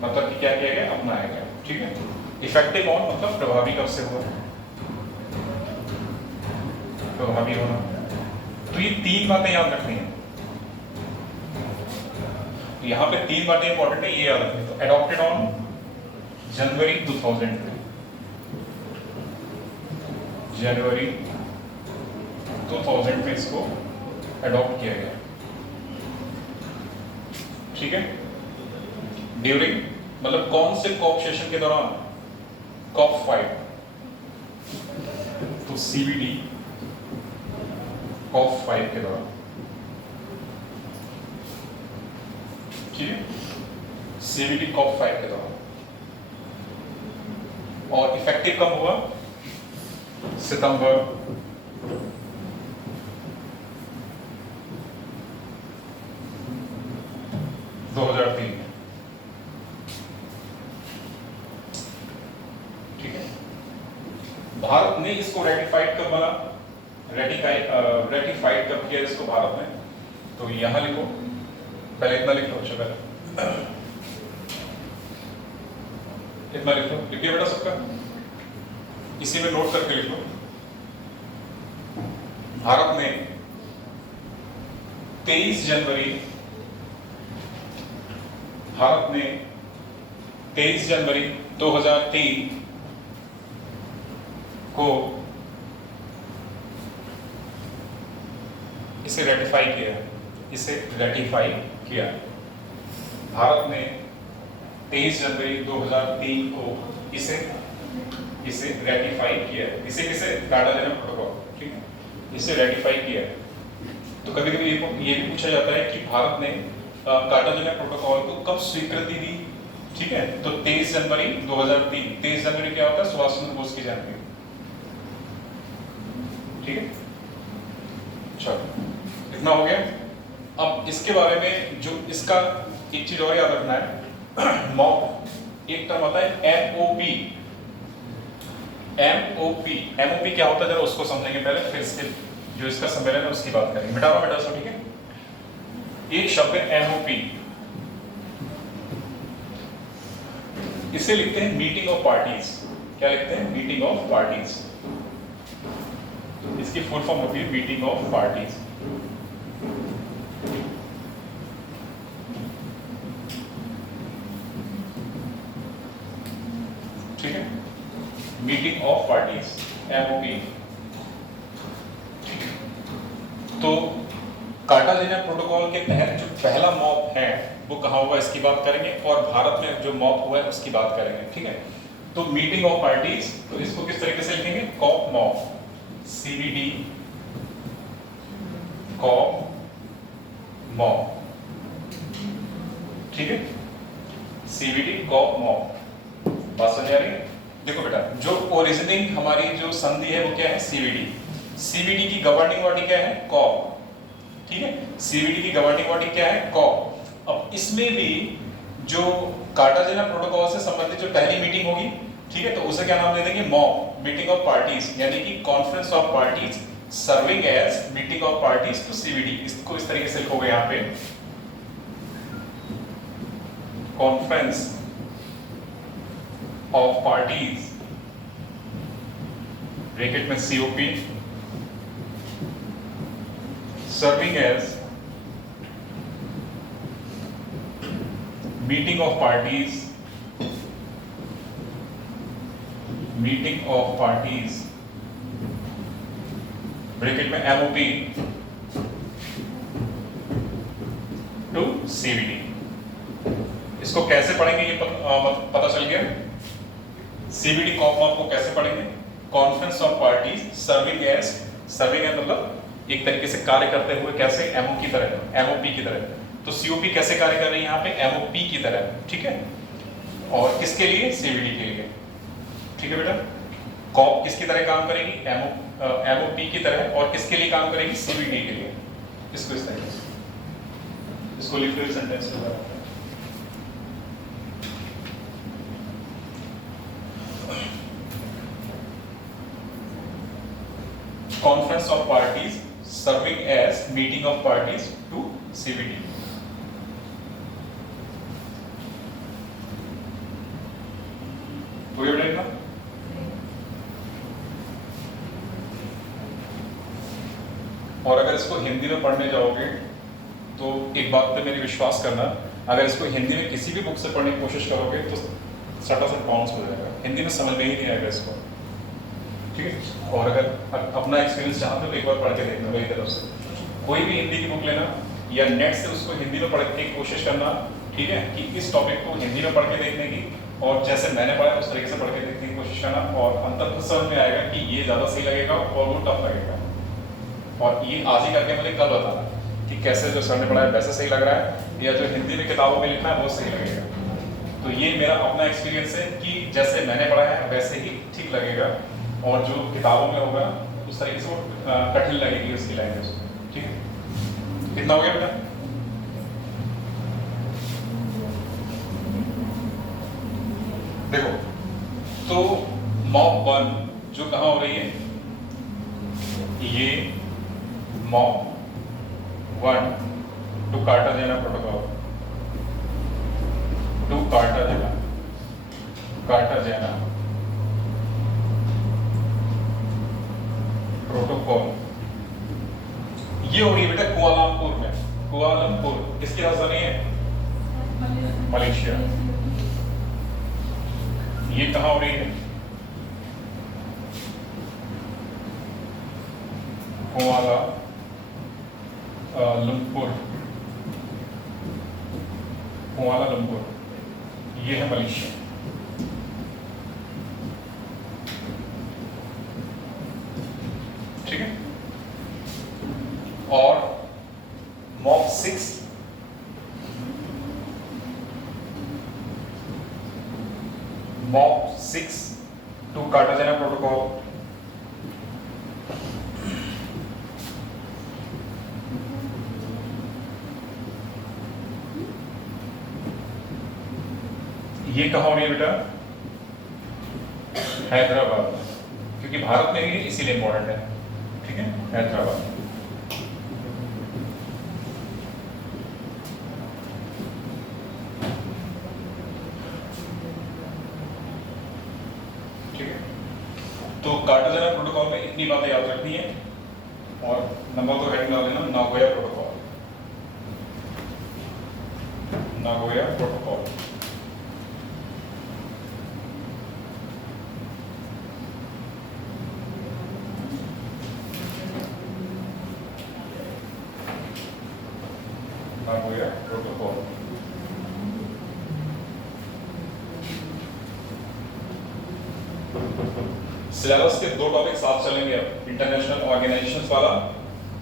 मतलब कि क्या किया गया, अपनाया गया, ठीक है। इफेक्टिव ऑन मतलब प्रभावी कब से हुआ, प्रभावी होना। तो ये तीन बातें याद रखनी है, तो यहाँ पे तीन बातें इंपॉर्टेंट है, ये याद रखनी। तो एडॉप्टेड ऑन जनवरी 2000, जनवरी 2000 में इसको एडॉप्ट किया गया, ठीक है। ड्यूरिंग मतलब कौन से कॉप सेशन के दौरान, कॉप 5, तो सीबीडी कॉप 5 के दौरान, ठीक है, सीबीडी कॉप 5 के दौरान। और इफेक्टिव कब हुआ, सितंबर 2003 में, ठीक है। भारत ने इसको रेटिफाइड कब बना, रेटिफाइड कब किया इसको भारत ने, तो यहां लिखो, पहले इतना लिख लो, अच्छा पहले इतना लिख लो, लिख दिया बेटा सबका, इसी में नोट करके लिख लो। भारत ने 23 जनवरी, भारत ने 23 जनवरी 2003 को इसे रेटिफाई किया, इसे रेटिफाई किया। भारत ने 23 जनवरी 2003 को इसे रेटिफाई किया, इसे किसे, कार्टाजेना प्रोटोकॉल, ठीक है, इसे रेटिफाई किया। तो कभी कभी ये भी पूछा जाता है कि भारत ने कार्टाजेना प्रोटोकॉल को कब स्वीकृति दी, ठीक है, तो 23 जनवरी 2003। 23 जनवरी क्या होता है, सुभाष चंद्र बोस की जयंती, ठीक है। चलो इतना हो गया। अब इसके बारे में जो इसका एक चीज और याद रखना है, मॉप, एक टर्म आता है एमओपी। एमओपी क्या होता है जरा उसको समझेंगे पहले, फिर इसके जो इसका सम्मेलन है उसकी बात करेंगे। मिटाओ बेटा उसको, ठीक है। एक शब्द है एमओपी, इसे लिखते हैं मीटिंग ऑफ पार्टीज। क्या लिखते हैं, मीटिंग ऑफ पार्टीज। इसकी फुल फॉर्म होती है मीटिंग ऑफ पार्टीज। ठीक है, मीटिंग ऑफ पार्टीज, एमओपी। तो कार्टाजेना प्रोटोकॉल के तहत जो पहला मॉप है वो कहाँ हुआ इसकी बात करेंगे, और भारत में जो मॉप हुआ है उसकी बात करेंगे, ठीक है। तो मीटिंग ऑफ पार्टीज, तो इसको किस तरीके से लिखेंगे, COP MOP, CBD COP MOP, ठीक है, सीबीडी कॉप मॉप। बात समझ आ रही है। देखो बेटा, जो ओरिजिनिंग हमारी जो संधि है वो क्या है, सीबीडी। सीबीडी की गवर्निंग बॉडी क्या है, कॉप, ठीक है। सीबीडी की गवर्निंग बॉडी क्या है, कॉप। अब इसमें भी जो कार्टाजेना प्रोटोकॉल से संबंधित जो पहली मीटिंग होगी, ठीक है, तो उसे क्या नाम दे देंगे, मॉप, मीटिंग ऑफ पार्टीज, यानी कि conference of parties serving as meeting of parties to CBD. इसको इस तरीके से लिखोगे यहाँ पे, कॉन्फ्रेंस ऑफ पार्टीज ब्रैकेट में COP serving as meeting of parties, bracket में MOP टू CBD। इसको कैसे पढ़ेंगे ये पता चल गया। CBD कॉप मॉप को कैसे पढ़ेंगे, conference of parties serving as मतलब एक तरीके से कार्य करते हुए, कैसे, एमओपी की तरह। तो सीओपी कैसे कार्य कर रही है यहाँ पे, एमओपी की तरह, ठीक है। और किसके लिए, सीबीडी के लिए, ठीक है बेटा। कॉप किसकी तरह काम करेगी, एमओपी की तरह, और किसके लिए काम करेगी, सीबीडी के लिए। इसको इस तरीके से, इसको लिख लो सेंटेंस में। Conference of parties serving as meeting of parties to CBD. हो गया बेटा इतना? और अगर इसको हिंदी में पढ़ने जाओगे तो एक बात पे मेरी विश्वास करना, अगर इसको हिंदी में किसी भी बुक से पढ़ने की कोशिश करोगे तो सटासट बाउंस हो जाएगा, हिंदी में समझ में ही नहीं आएगा इसको, ठीक है। और अगर अपना एक्सपीरियंस चाहते हो तो एक बार पढ़ के देखना मेरी तरफ से, कोई भी हिंदी की बुक लेना या नेट से उसको हिंदी में पढ़ के कोशिश करना, ठीक है, कि इस टॉपिक को हिंदी में पढ़ के देखने की और जैसे मैंने पढ़ा उस तरीके से पढ़ के देखने की कोशिश करना, और अंतर समझ में आएगा कि ये ज़्यादा सही लगेगा और वो टफ लगेगा। और ये आज ही करके मुझे कल बताना कि कैसे जो सर ने पढ़ाया वैसे सही लग रहा है या जो हिंदी में किताबों में लिखा है वो सही लगेगा। तो ये मेरा अपना एक्सपीरियंस है कि जैसे मैंने पढ़ाया है वैसे ही ठीक लगेगा, और जो किताबों में होगा उस तरीके से वो कठिन लगेगी उसकी लैंग्वेज, ठीक है। कितना हो गया बेटा? देखो तो मॉक 1 जो कहाँ हो रही है, ये MOP 1 to Cartagena protocol, to Cartagena protocol, ये हो रही है बेटा कुआलालंपुर में। कुआलालंपुर किसकी राजधानी है? मलेशिया। ये कहाँ हो रही है? कुआलालंपुर, ये है मलेशिया, ठीक है। और मॉक 6 टू कार्टाजेना प्रोटोकॉल, ये कहाँ हो रही है बेटा? हैदराबाद, क्योंकि भारत में ही है इसीलिए इंपॉर्टेंट है, ठीक है, हैदराबाद। ठीक है, तो कार्टाजेना प्रोटोकॉल में इतनी बातें याद रखनी है, और नंबर 2 हेडिंग डाल देना, Nagoya protocol. Nagoya protocol Nagoya protocol. Syllabus के 2 टॉपिक साथ चलेंगे अब, इंटरनेशनल ऑर्गेनाइजेशंस वाला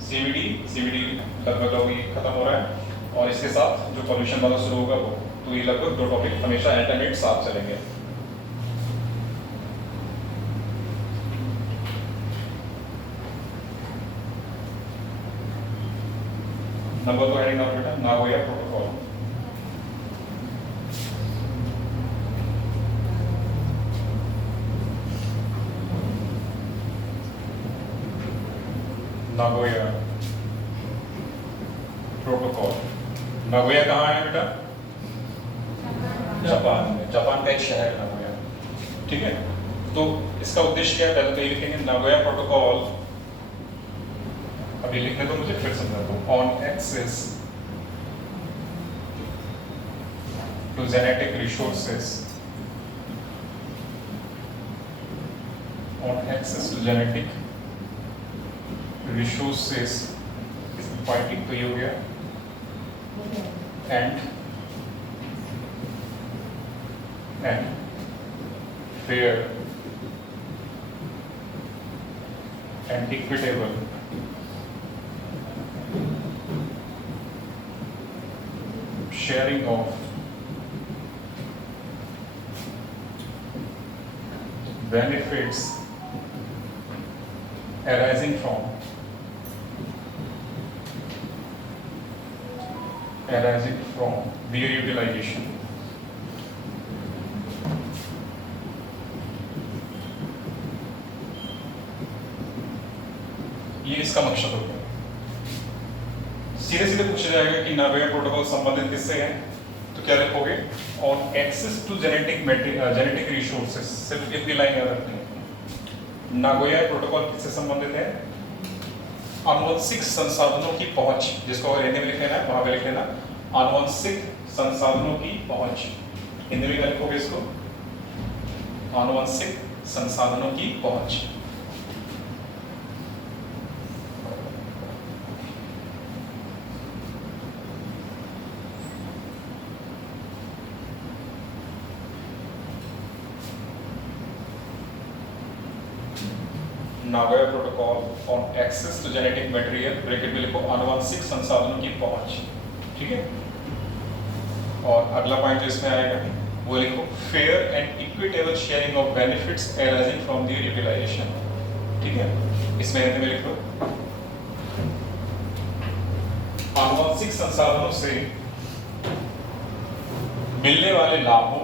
सीबीडी लगभग ये खत्म हो रहा है, और इसके साथ जो पॉल्यूशन वाला शुरू होगा वो, तो ये लगभग 2 टॉपिक हमेशा अल्टरनेट साथ चलेंगे। नंबर 2 हेडिंग डाल बेटा, Nagoya protocol. Nagoya protocol. Nagoya कहाँ है बेटा? जापान में, जापान का एक शहर है नागोया, ठीक है। तो इसका उद्देश्य क्या है, पहले तो ये लिखेंगे नागोया प्रोटोकॉल, अभी लिखने तो मुझे फिर समझाता हूँ। On access to genetic resources, on access to genetic resources, फाइटिंग तो ये हो गया, and fair and equitable sharing of benefits arising from their utilization ये इसका मकसद होगा। सीधे सीधे पूछा जाएगा कि नागोया प्रोटोकॉल संबंधित किससे है, तो क्या लिखोगे, on access to genetic resources. सिर्फ इतनी लाइन याद रखनी है। नागोया प्रोटोकॉल किससे संबंधित है, आनुवंशिक संसाधनों की पहुंच, जिसको अगर हिंदी में लिख लेना है वहां पे लिख लेना आनुवंशिक संसाधनों की पहुंच। हिंदी में क्या लिखोगे इसको, आनुवंशिक संसाधनों की पहुंच। Nagoya protocol on access to genetic material, bracket में लिखो आनुवंशिक संसाधनों की पहुंच, ठीक है। और अगला पॉइंट जो इसमें आएगा वो लिखो fair and equitable sharing of benefits arising from the utilisation, ठीक है। इसमें हिंदी में लिखो आनुवंशिक संसाधनों से मिलने वाले लाभों,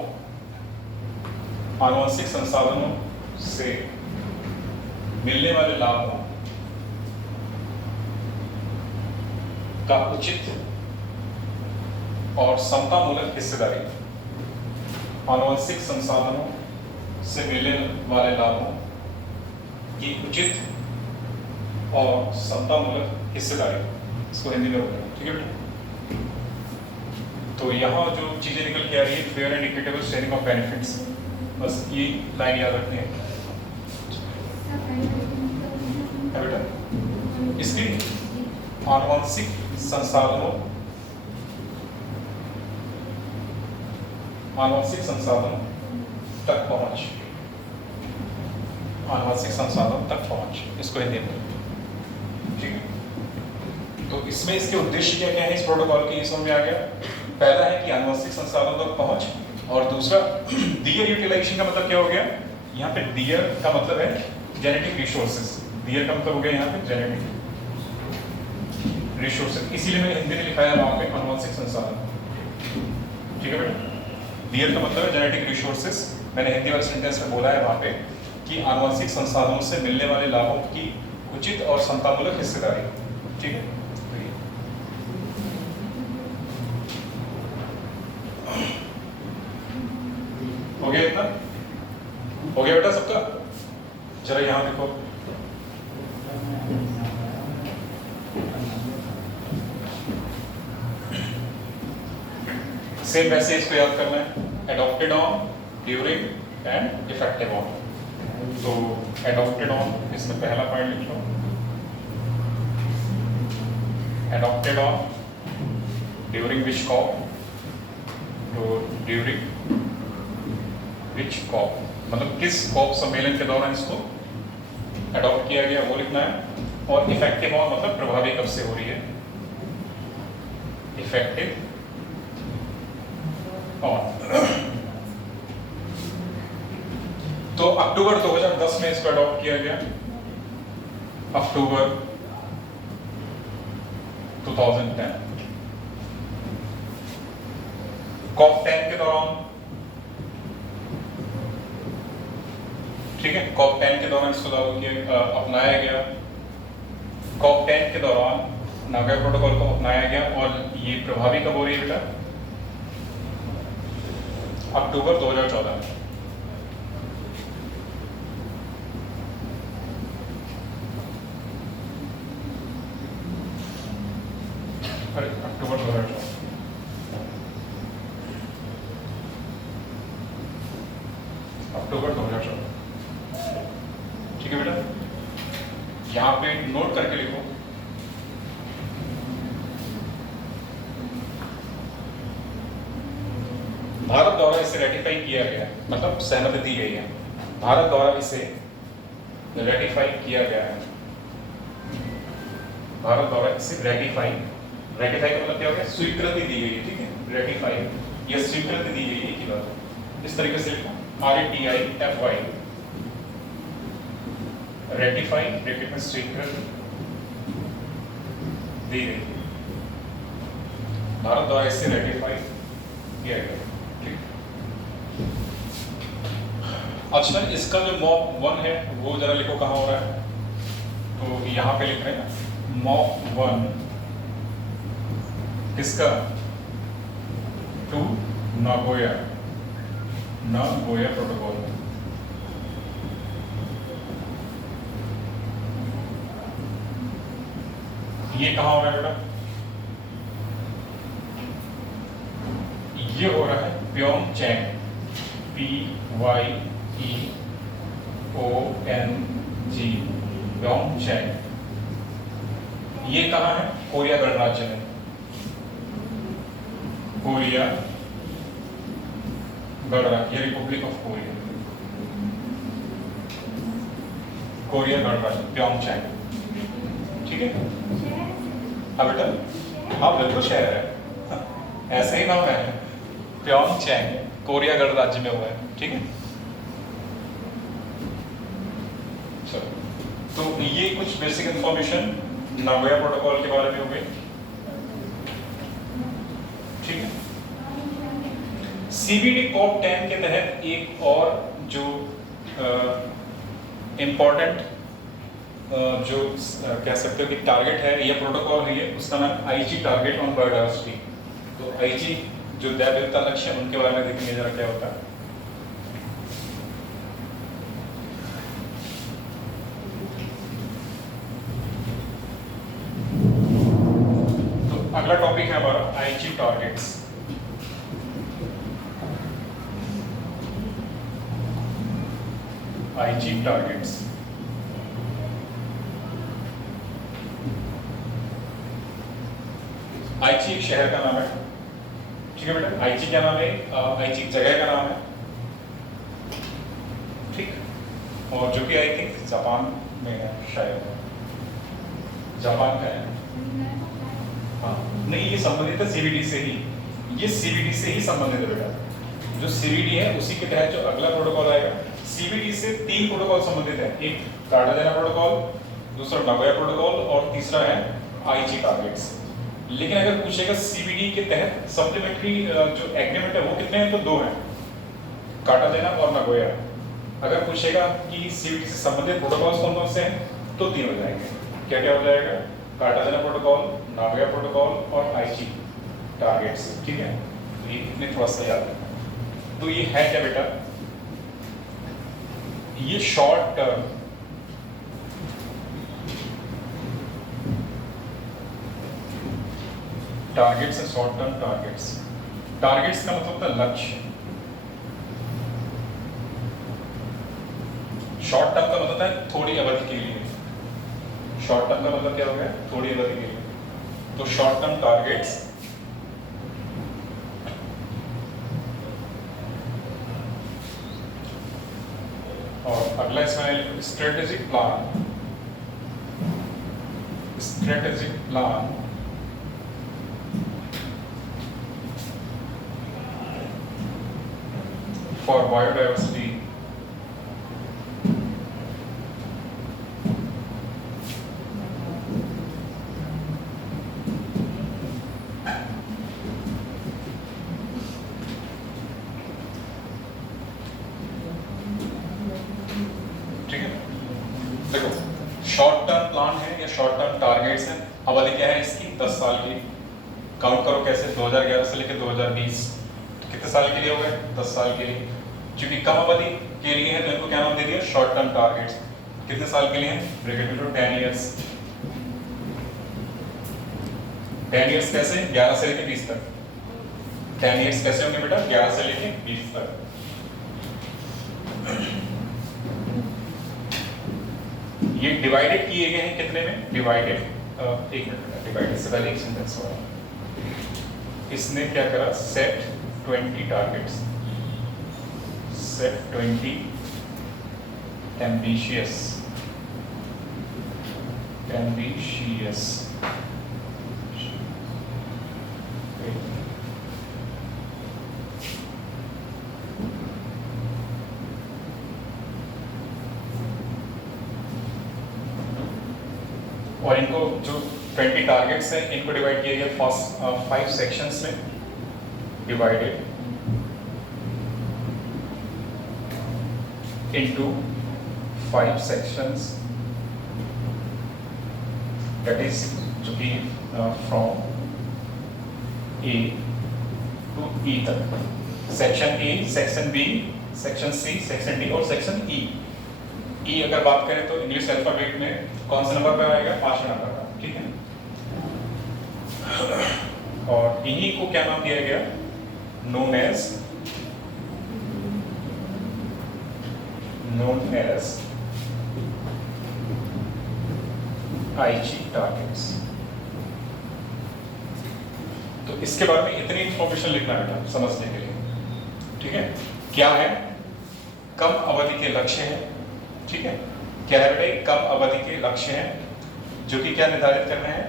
आनुवंशिक संसाधनों से मिलने वाले लाभों का उचित और समतामूलक हिस्सेदारी। आनुवंशिक संसाधनों से मिलने वाले लाभों की उचित और समतामूलक हिस्सेदारी, इसको हिंदी में बोलेंगे, ठीक है बेटा। तो यहाँ जो चीजें निकल के आ रही है, fair and equitable sharing of benefits, बस ये लाइन याद रखनी है बेटा। इसकी आनुवंशिक संसाधनों, आनुवंशिक संसाधनों तक पहुंच, आनुवंशिक संसाधनों तक पहुंच, इसको हिंदी में, ठीक है। तो इसमें इसके उद्देश्य क्या क्या है इस प्रोटोकॉल के, ये समझ में आ गया। पहला है कि आनुवंशिक संसाधनों तक पहुंच, और दूसरा डियर यूटिलाइजेशन का मतलब क्या हो गया, यहाँ पे डियर का मतलब है जेनेटिक रिसोर्सेज, डियर का मतलब हो गया यहाँ पे जेनेटिक रिसोर्सेज, इसीलिए मैंने हिंदी में लिखा है वहां पे आनुवंशिक संसाधन, ठीक है बेटा। डियर का मतलब है जेनेटिक रिसोर्सेज, मैंने हिंदी वाले सेंटेंस में बोला है वहां पे कि आनुवंशिक संसाधनों से मिलने वाले लाभों की उचित और समतामूलक हिस्सेदारी, ठीक है। हो गया इतना, हो गया बेटा सबका। चलो यहां देखो, सेम वैसे इसको याद करना है, adopted on, during and effective on. तो एडॉप्टेड ऑन, इसमें पहला पॉइंट लिख लो, adopted on during which COP, तो ड्यूरिंग विच कॉप मतलब किस कॉप सम्मेलन के दौरान इसको अडॉप्ट किया गया वो लिखना है। और इफेक्टिव ऑन मतलब प्रभावी कब से हो रही है, इफेक्टिव ऑन। तो अक्टूबर 2010 में इसको अडॉप्ट किया गया, अक्टूबर 2010। कॉप 10 के दौरान, ठीक है, कॉप 10 के दौरान इसको लागू किया, अपनाया गया। कॉप 10 के दौरान नागोया प्रोटोकॉल को अपनाया गया, और ये प्रभावी कब हो रही है बेटा, अक्टूबर 2014। अरे अक्टूबर 2014, अक्टूबर 2014, ठीक है बेटा। यहां पे नोट करके लिखो, भारत द्वारा इसे रेटिफाई किया गया, मतलब सहमति दी गई है, भारत द्वारा इसे रेटिफाई किया गया है, भारत द्वारा इसे रेटिफाई, रेटिफाई का मतलब क्या हो गया, स्वीकृति दी गई है, ठीक है। रेटिफाई या स्वीकृति दी गई है की बात, इस तरीके से लिखो, RATIFY, रेटिफाई ब्रैकेट में स्वीकृति दी गई, भारत द्वारा इसे रेटिफाई किया गया, ठीक। अच्छा, इसका जो मॉक 1 है वो जरा लिखो कहाँ हो रहा है, तो यहाँ पे लिख रहे हैं मॉक 1 किसका, टू नागोया प्रोटोकॉल। ये कहाँ हो रहा है बेटा, ये हो रहा है प्योंगचैंग, PYEONG, प्योंगचैंग। ये कहाँ है, कोरिया गणराज्य में, कोरिया गणराज्य, रिपब्लिक ऑफ कोरिया, कोरिया गणराज्य प्योंगचैंग, ठीक है। हाँ बेटा, हाँ बिल्कुल शहर है, ऐसे ही नाम है, प्योंगचैंग, कोरिया गणराज्य में हुआ है, ठीक है। चलो, तो ये कुछ बेसिक इंफॉर्मेशन नागोया प्रोटोकॉल के बारे में हो गई, ठीक है। CBD कॉप 10 के तहत एक और जो इम्पोर्टेंट जो कह सकते हो कि टारगेट है या प्रोटोकॉल है, ये उसका नाम IG टारगेट ऑन बायोडायवर्सिटी। तो IG जो जैव विविधता लक्ष्य है उनके बारे में देखेंगे जरा क्या होता है। तो अगला टॉपिक है हमारा IG targets. IG targets, IG एक शहर का नाम है, ठीक है बेटा। IG क्या नाम है, IG एक जगह का नाम है, ठीक, और जो कि आई थिंक जापान में है, शायद जापान का है, हाँ नहीं, ये संबंधित है CBD से ही, ये CBD से ही संबंधित है बेटा। जो CBD है उसी के तहत जो अगला प्रोटोकॉल आएगा, CBD से 3 प्रोटोकॉल संबंधित है, एक कार्टाजेना प्रोटोकॉल, दूसरा नागोया प्रोटोकॉल और तीसरा है IG टारगेट्स। लेकिन अगर पूछेगा CBD के तहत सप्लीमेंट्री जो एग्रीमेंट है वो कितने हैं, तो 2 हैं, कार्टाजेना और नागोया। अगर पूछेगा कि CBD से संबंधित प्रोटोकॉल्स कौन कौन से हैं, तो 3 हो जाएंगे। क्या क्या हो जाएगा, कार्टाजेना प्रोटोकॉल, नागोया प्रोटोकॉल और IG टारगेट्स, ठीक है। तो ये इतने थोड़ा सा याद रखना। तो ये है क्या बेटा, ये शॉर्ट टर्म टारगेट्स है, शॉर्ट टर्म टारगेट्स। टारगेट्स का मतलब होता है लक्ष्य, शॉर्ट टर्म का मतलब है थोड़ी अवधि के लिए, शॉर्ट टर्म का मतलब क्या हो गया, थोड़ी अवधि के लिए। तो शॉर्ट टर्म टारगेट्स, और अगला इसमें strategic plan, strategic plan for biodiversity short term plan है या शॉर्ट टर्म टारगेट्स है। अवधि क्या है इसकी, 10 साल की। काउंट करो कैसे, 2011 से लेकर 2020, तो कितने साल के लिए हो गए, 10 साल के लिए। क्योंकि कम अवधि के लिए है तो इनको क्या नाम दे दिया, शॉर्ट टर्म टारगेट्स। कितने साल के लिए हैं, ब्रैकेट में 10 इयर्स। 10 इयर्स कैसे, 11 से लेकर 20 तक। 10 इयर्स कैसे होंगे बेटा, 11 से लेकर 20 तक। ये डिवाइडेड किए गए हैं कितने में, डिवाइडेड, एक मिनट, डिवाइडेड से पहले एक सेंटेंस हुआ। इसने क्या करा, सेट 20 टारगेट्स, सेट 20 एम्बिशियस और इनको जो 20 टारगेट्स हैं इनको डिवाइड किया गया फर्स्ट 5 सेक्शंस में, divided into 5 sections that is जो कि फ्रॉम ए टू ई तक, section A, section B, section C, section D और सेक्शन ई। ई अगर बात करें तो इंग्लिश अल्फाबेट में कौन सा नंबर पर आएगा? 5 नंबर का, ठीक है। और इन्हीं को क्या नाम दिया गया? known as IG targets। तो इसके बारे में इतनी इंफॉर्मेशन लिखना बेटा समझने के लिए, ठीक है। क्या है? कम अवधि के लक्ष्य है, ठीक है। क्या है बेटा? कम अवधि के लक्ष्य हैं जो कि क्या निर्धारित करने हैं?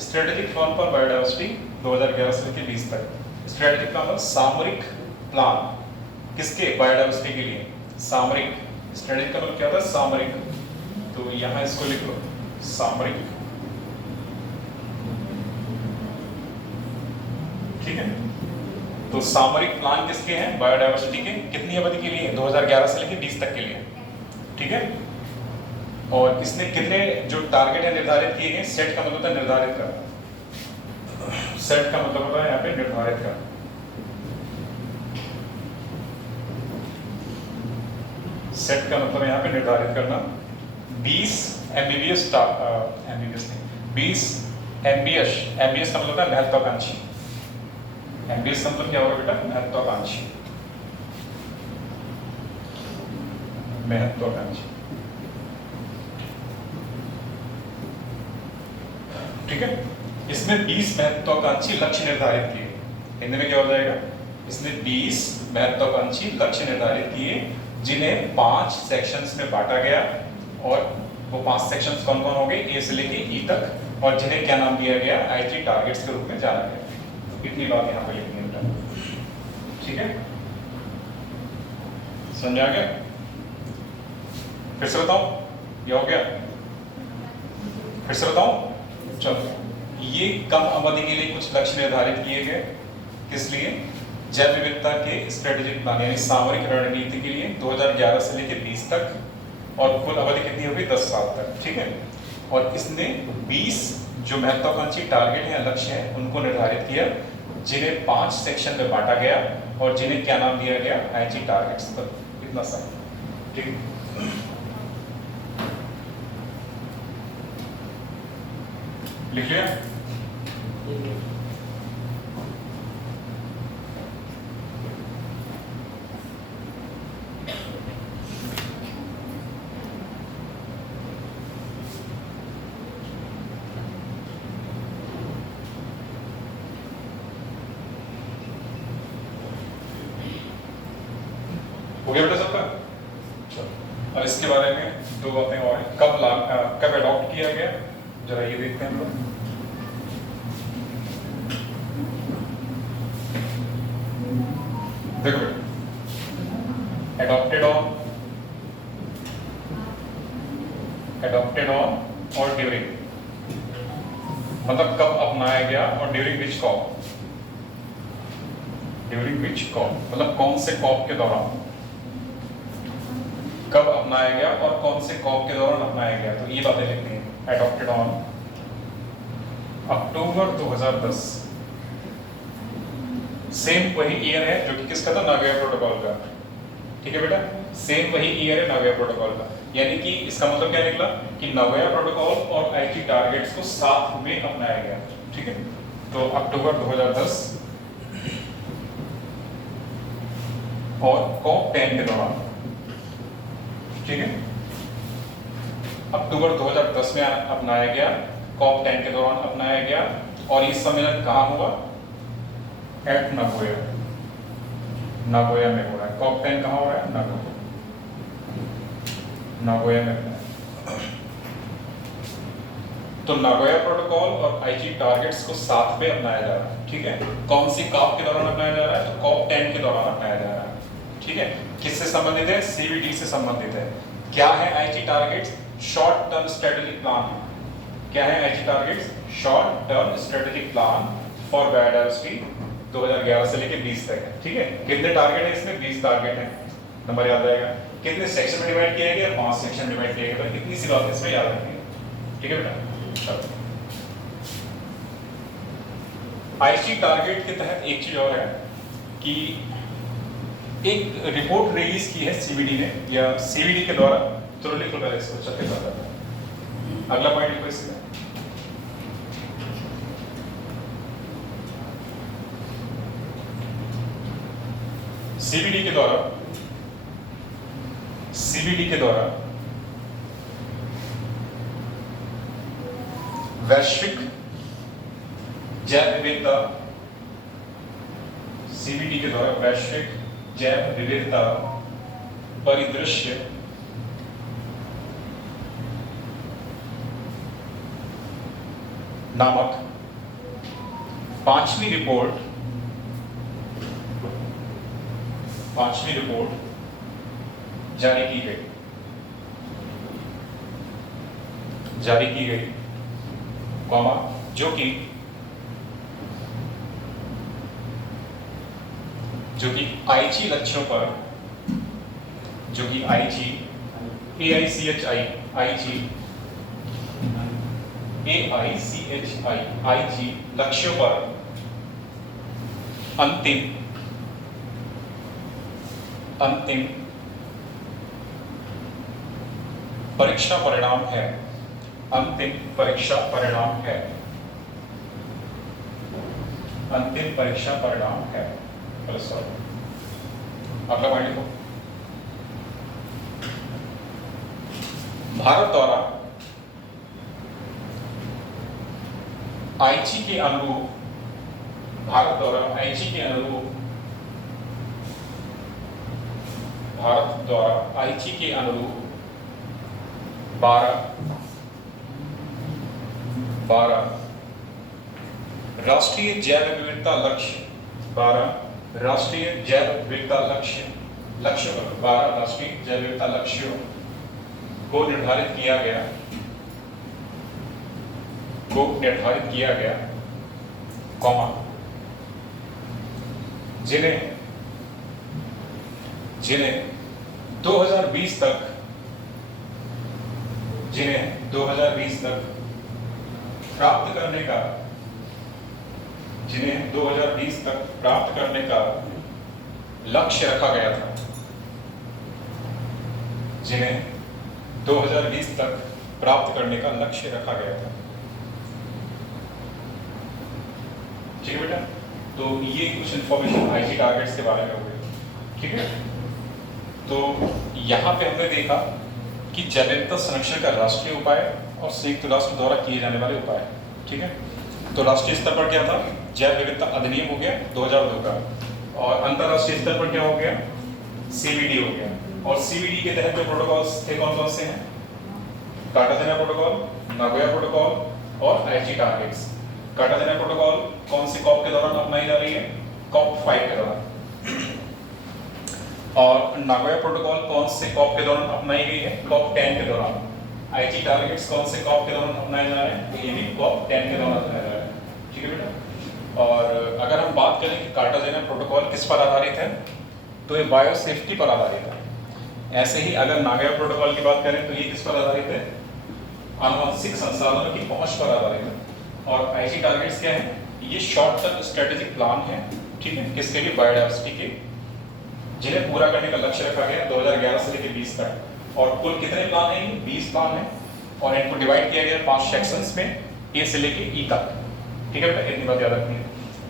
स्ट्रेटेजिक प्लान फॉर बायोडायवर्सिटी 2011 से लेकर 20 तक। स्ट्रेटेजिक प्लान, सामरिक प्लान, किसके? बायोडायवर्सिटी के लिए। सामरिक, स्ट्रेटेजिक का मतलब क्या था? सामरिक। तो यहां इसको लिख लो, सामरिक, ठीक है। तो सामरिक प्लान किसके हैं? बायोडायवर्सिटी के। कितनी अवधि के लिए? 2011 से लेकर 20 तक के लिए, ठीक है। और इसने कितने जो टारगेट है निर्धारित किए गए? सेट का मतलब होता है निर्धारित करना, सेट का मतलब होता है यहाँ पे निर्धारित करना। सेट का मतलब यहाँ पे निर्धारित करना। 20 एमबीबीएस एमबीबीएस नहीं, 20 एमबीएस, एमबीएस का मतलब होता है महत्वाकांक्षी। एमबीएस का मतलब क्या होगा बेटा? महत्वाकांक्षी, महत्वाकांक्षी, ठीक है। इसमें 20 महत्वाकांक्षी लक्ष्य निर्धारित किए। हिंदी में क्या हो जाएगा? इसने 20 महत्वाकांक्षी लक्ष्य निर्धारित किए जिन्हें 5 सेक्शंस में बांटा गया। और वो 5 सेक्शंस कौन कौन हो गए? ए से लेके ई तक। और जिन्हें क्या नाम दिया गया? IG टारगेट्स के रूप में जाना गया। इतनी बात यहाँ पे लिखनी है, ठीक है। समझ आ गया? फिर से बताऊं? ये हो गया? फिर से बताऊं? चलो, ये कम अवधि के लिए कुछ लक्ष्य निर्धारित किए गए। किस लिए? जैव विविधता के स्ट्रेटेजिक प्लान यानी सामरिक रणनीति के लिए 2011 से लेकर 20 तक। और कुल अवधि कितनी होगी? 10 साल तक, ठीक है। और इसने 20 जो महत्वाकांक्षी टारगेट है, लक्ष्य है, उनको निर्धारित किया जिन्हें 5 सेक्शन में बांटा गया और जिन्हें क्या नाम दिया गया? IG targets. पर इतना सा, ठीक है। लिख लिया? हो गया बेटा सबका? चलो, अब इसके बारे में 2 बातें और हैं। कब अडॉप्ट किया गया, जरा ये देखते हैं हम लोग। देखो बेटा, अडॉप्टेड ऑन और ड्यूरिंग, मतलब कब अपनाया गया और during which COP, during which COP मतलब कौन से कॉप के दौरान कब अपनाया गया और कौन से कॉप के दौरान अपनाया गया। तो ये बातें लिखनी है। अडॉप्टेड ऑन अक्टूबर 2010, सेम वही ईयर है जो कि किसका था? नागोया प्रोटोकॉल का, ठीक है बेटा। सेम वही ईयर है नागोया प्रोटोकॉल का। यानी कि इसका मतलब क्या निकला कि नागोया प्रोटोकॉल और IG टारगेट्स को साथ में अपनाया गया, ठीक है। तो अक्टूबर 2010 और कॉप 10 के दौरान, ठीक है। अक्टूबर 2010 में अपनाया गया, कॉप 10 के दौरान अपनाया गया। और ये सम्मेलन कहाँ हुआ? एट नागोया, नागोया में हो रहा है। कॉप 10 कहाँ हो रहा है? नागोया में हो रहा है। तो नागोया प्रोटोकॉल और IG टारगेट्स को साथ में अपनाया जा रहा है, ठीक है। कौन सी कॉप के दौरान अपनाया जा रहा है? तो कॉप 10 के दौरान अपनाया जा रहा है, ठीक है। किससे संबंधित है? CVD से संबंधित है। क्या है IG targets? Short term strategic plan. क्या है IG targets? Short term strategic plan for biodiversity 2011 से लेकर 20 तक है, ठीक है। कितने टारगेट है इसमें? 20 टारगेट है। नंबर याद रहेगा। कितने सेक्शन में डिवाइड किया गया? 5 सेक्शन में डिवाइड किया गया। इतनी सी बात इसमें याद रखनी है, ठीक है बेटा। चलो। आईसी टारगेट के तहत एक चीज और है कि एक रिपोर्ट रिलीज की है सीबीडी ने या सीबीडी के द्वारा, चलो लिख लो पहले इसको, चलते जाता है अगला पॉइंट लिखो इसमें। सीबीडी के द्वारा वैश्विक जैव विविधता, सीबीडी के द्वारा वैश्विक जैव विविधता परिदृश्य नामक पांचवी रिपोर्ट जारी की गई, कॉमा, जो कि आईजी लक्ष्यों पर, जो कि आईजी लक्ष्यों पर अंतिम परीक्षा परिणाम है, अंतिम परीक्षा परिणाम है। अगला पॉइंट लिखो। भारत द्वारा आईजी के अनुरूप 12 राष्ट्रीय जैव विविधता लक्ष्य, 12 राष्ट्रीय जैव विविधता लक्ष्यों को निर्धारित किया गया, कॉमा, जिन्हें 2020 तक प्राप्त करने का लक्ष्य रखा गया था, ठीक है बेटा। तो ये कुछ इंफॉर्मेशन आईजी टारगेट्स के बारे में हो गई, ठीक है। तो यहाँ पे हमने देखा कि जैव विविधता संरक्षण का राष्ट्रीय उपाय और संयुक्त राष्ट्र द्वारा किए जाने वाले उपाय, ठीक है। तो राष्ट्रीय स्तर पर क्या था, जैव विविधता अधिनियम हो गया 2002 का, और अंतरराष्ट्रीय स्तर पर क्या हो गया, सीबीडी हो गया। और सीबीडी के तहत जो प्रोटोकॉल्स थे कौन कौन से हैं, कार्टाजेना प्रोटोकॉल, नागोया प्रोटोकॉल और आईजी टारगेट्स। कार्टाजेना प्रोटोकॉल कौन सी कॉप के दौरान अपनाई जा रही है, कॉप 5 के दौरान, और नागोया प्रोटोकॉल कौन से कॉप के दौरान अपनाई गई है, कॉप 10 के दौरान। आईजी टारगेट्स कौन से कॉप के दौरान अपनाए जा रहे हैं, ये भी कॉप 10 के दौरान अपनाया जा रहा है, ठीक है बेटा। और अगर हम बात करें कि कार्टाजेना प्रोटोकॉल किस पर आधारित है, तो ये बायो सेफ्टी पर आधारित है। ऐसे ही अगर नागोया प्रोटोकॉल की बात करें तो ये किस पर आधारित है, आनुवंशिक संसाधनों की पहुंच पर आधारित है। और आईजी टारगेट्स क्या है, ये शॉर्ट टर्म स्ट्रेटेजिक प्लान है, ठीक है, किसके लिए, बायोडायवर्सिटी के, जिन्हें पूरा करने का लक्ष्य रखा गया 2011 से लेकर 20 तक। और कुल कितने प्लान हैं, 20 प्लान हैं, और इनको डिवाइड किया गया 5 सेक्शंस में, ए से लेकर ई तक, ठीक है बेटा, इतनी बात याद रखनी है।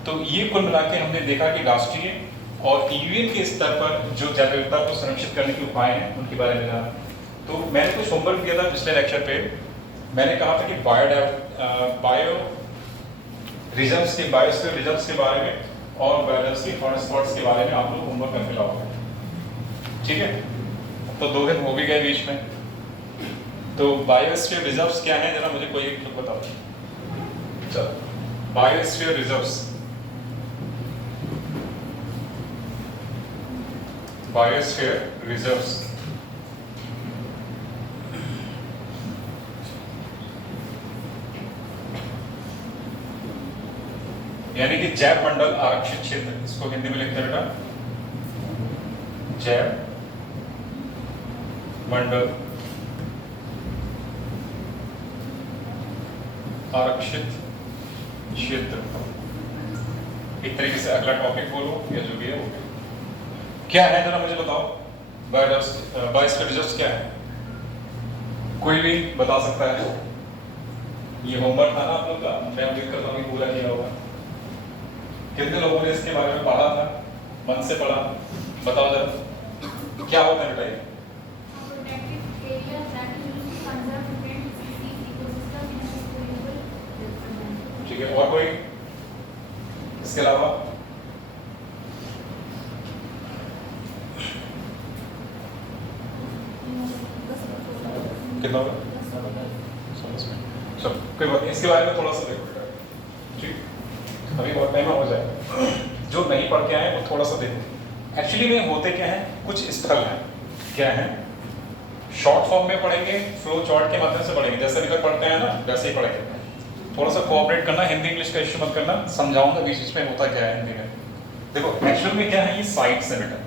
तो ये कुल मिला के हमने देखा कि राष्ट्रीय और यूएन के स्तर पर जो जैव विविधता को संरक्षित करने के उपाय हैं उनके बारे में जाना। तो मैंने कुछ होमवर्क दिया था पिछले लेक्चर पे, मैंने कहा था कि बायोस्फीयर रिजर्व्स के बारे में और बायोडायवर्सिटी हॉटस्पॉट्स के बारे में आप लोग होमवर्क करके लाओगे, ठीक है। तो 2 दिन हो भी गए बीच में। तो बायोस्फीयर रिजर्व्स क्या है, जरा मुझे कोई एक बताओ। चलो, बायोस्फीयर रिजर्व्स यानी कि जैव मंडल आरक्षित क्षेत्र, इसको हिंदी में लिखते हैं बेटा, जैव मंडल आरक्षित क्षेत्र। एक तरीके से अगला टॉपिक बोलो या जो भी है वो क्या है, जरा मुझे बताओ। बायोस्फीयर क्या है? कोई भी बता सकता है? ये होमवर्क था ना आप लोग का, मैं उम्मीद करता हूँ कि पूरा किया होगा। कितने लोगों ने इसके बारे में पढ़ा था, मन से पढ़ा? बताओ जरा क्या होता है बेटा? ठीक है, और कोई इसके अलावा? कितना होगा? सब कोई बात नहीं, इसके बारे में थोड़ा सा देखो बेटा, ठीक? अभी बहुत टाइम हो जाए, जो नहीं पढ़ के आए वो थोड़ा सा देखो। एक्चुअली में होते क्या है, कुछ स्थल हैं, क्या है, शॉर्ट फॉर्म में पढ़ेंगे, फ्लो चार्ट के माध्यम से पढ़ेंगे, जैसे अभी तक पढ़ते हैं ना वैसे ही पढ़ेंगे। थोड़ा सा कोऑपरेट करना, हिंदी इंग्लिश का इश्यू मत करना, समझाऊंगा बीच बीच में होता क्या है हिंदी में। देखो एक्चुअल में क्या है, ये साइट्स है बेटा।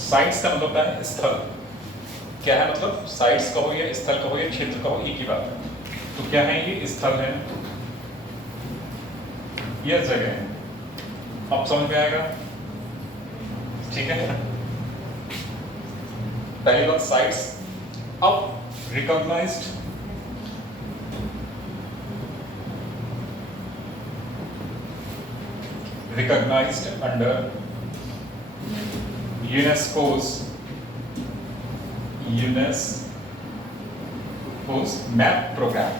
साइट्स का मतलब है स्थल। क्या है मतलब? साइट्स कहो या स्थल कहो या क्षेत्र कहो, एक ही बात है। तो क्या है, ये स्थल है, यह जगह है। अब समझ में आएगा? ठीक है, पहली बात साइट्स। अब recognised under UNESCO's MAP program.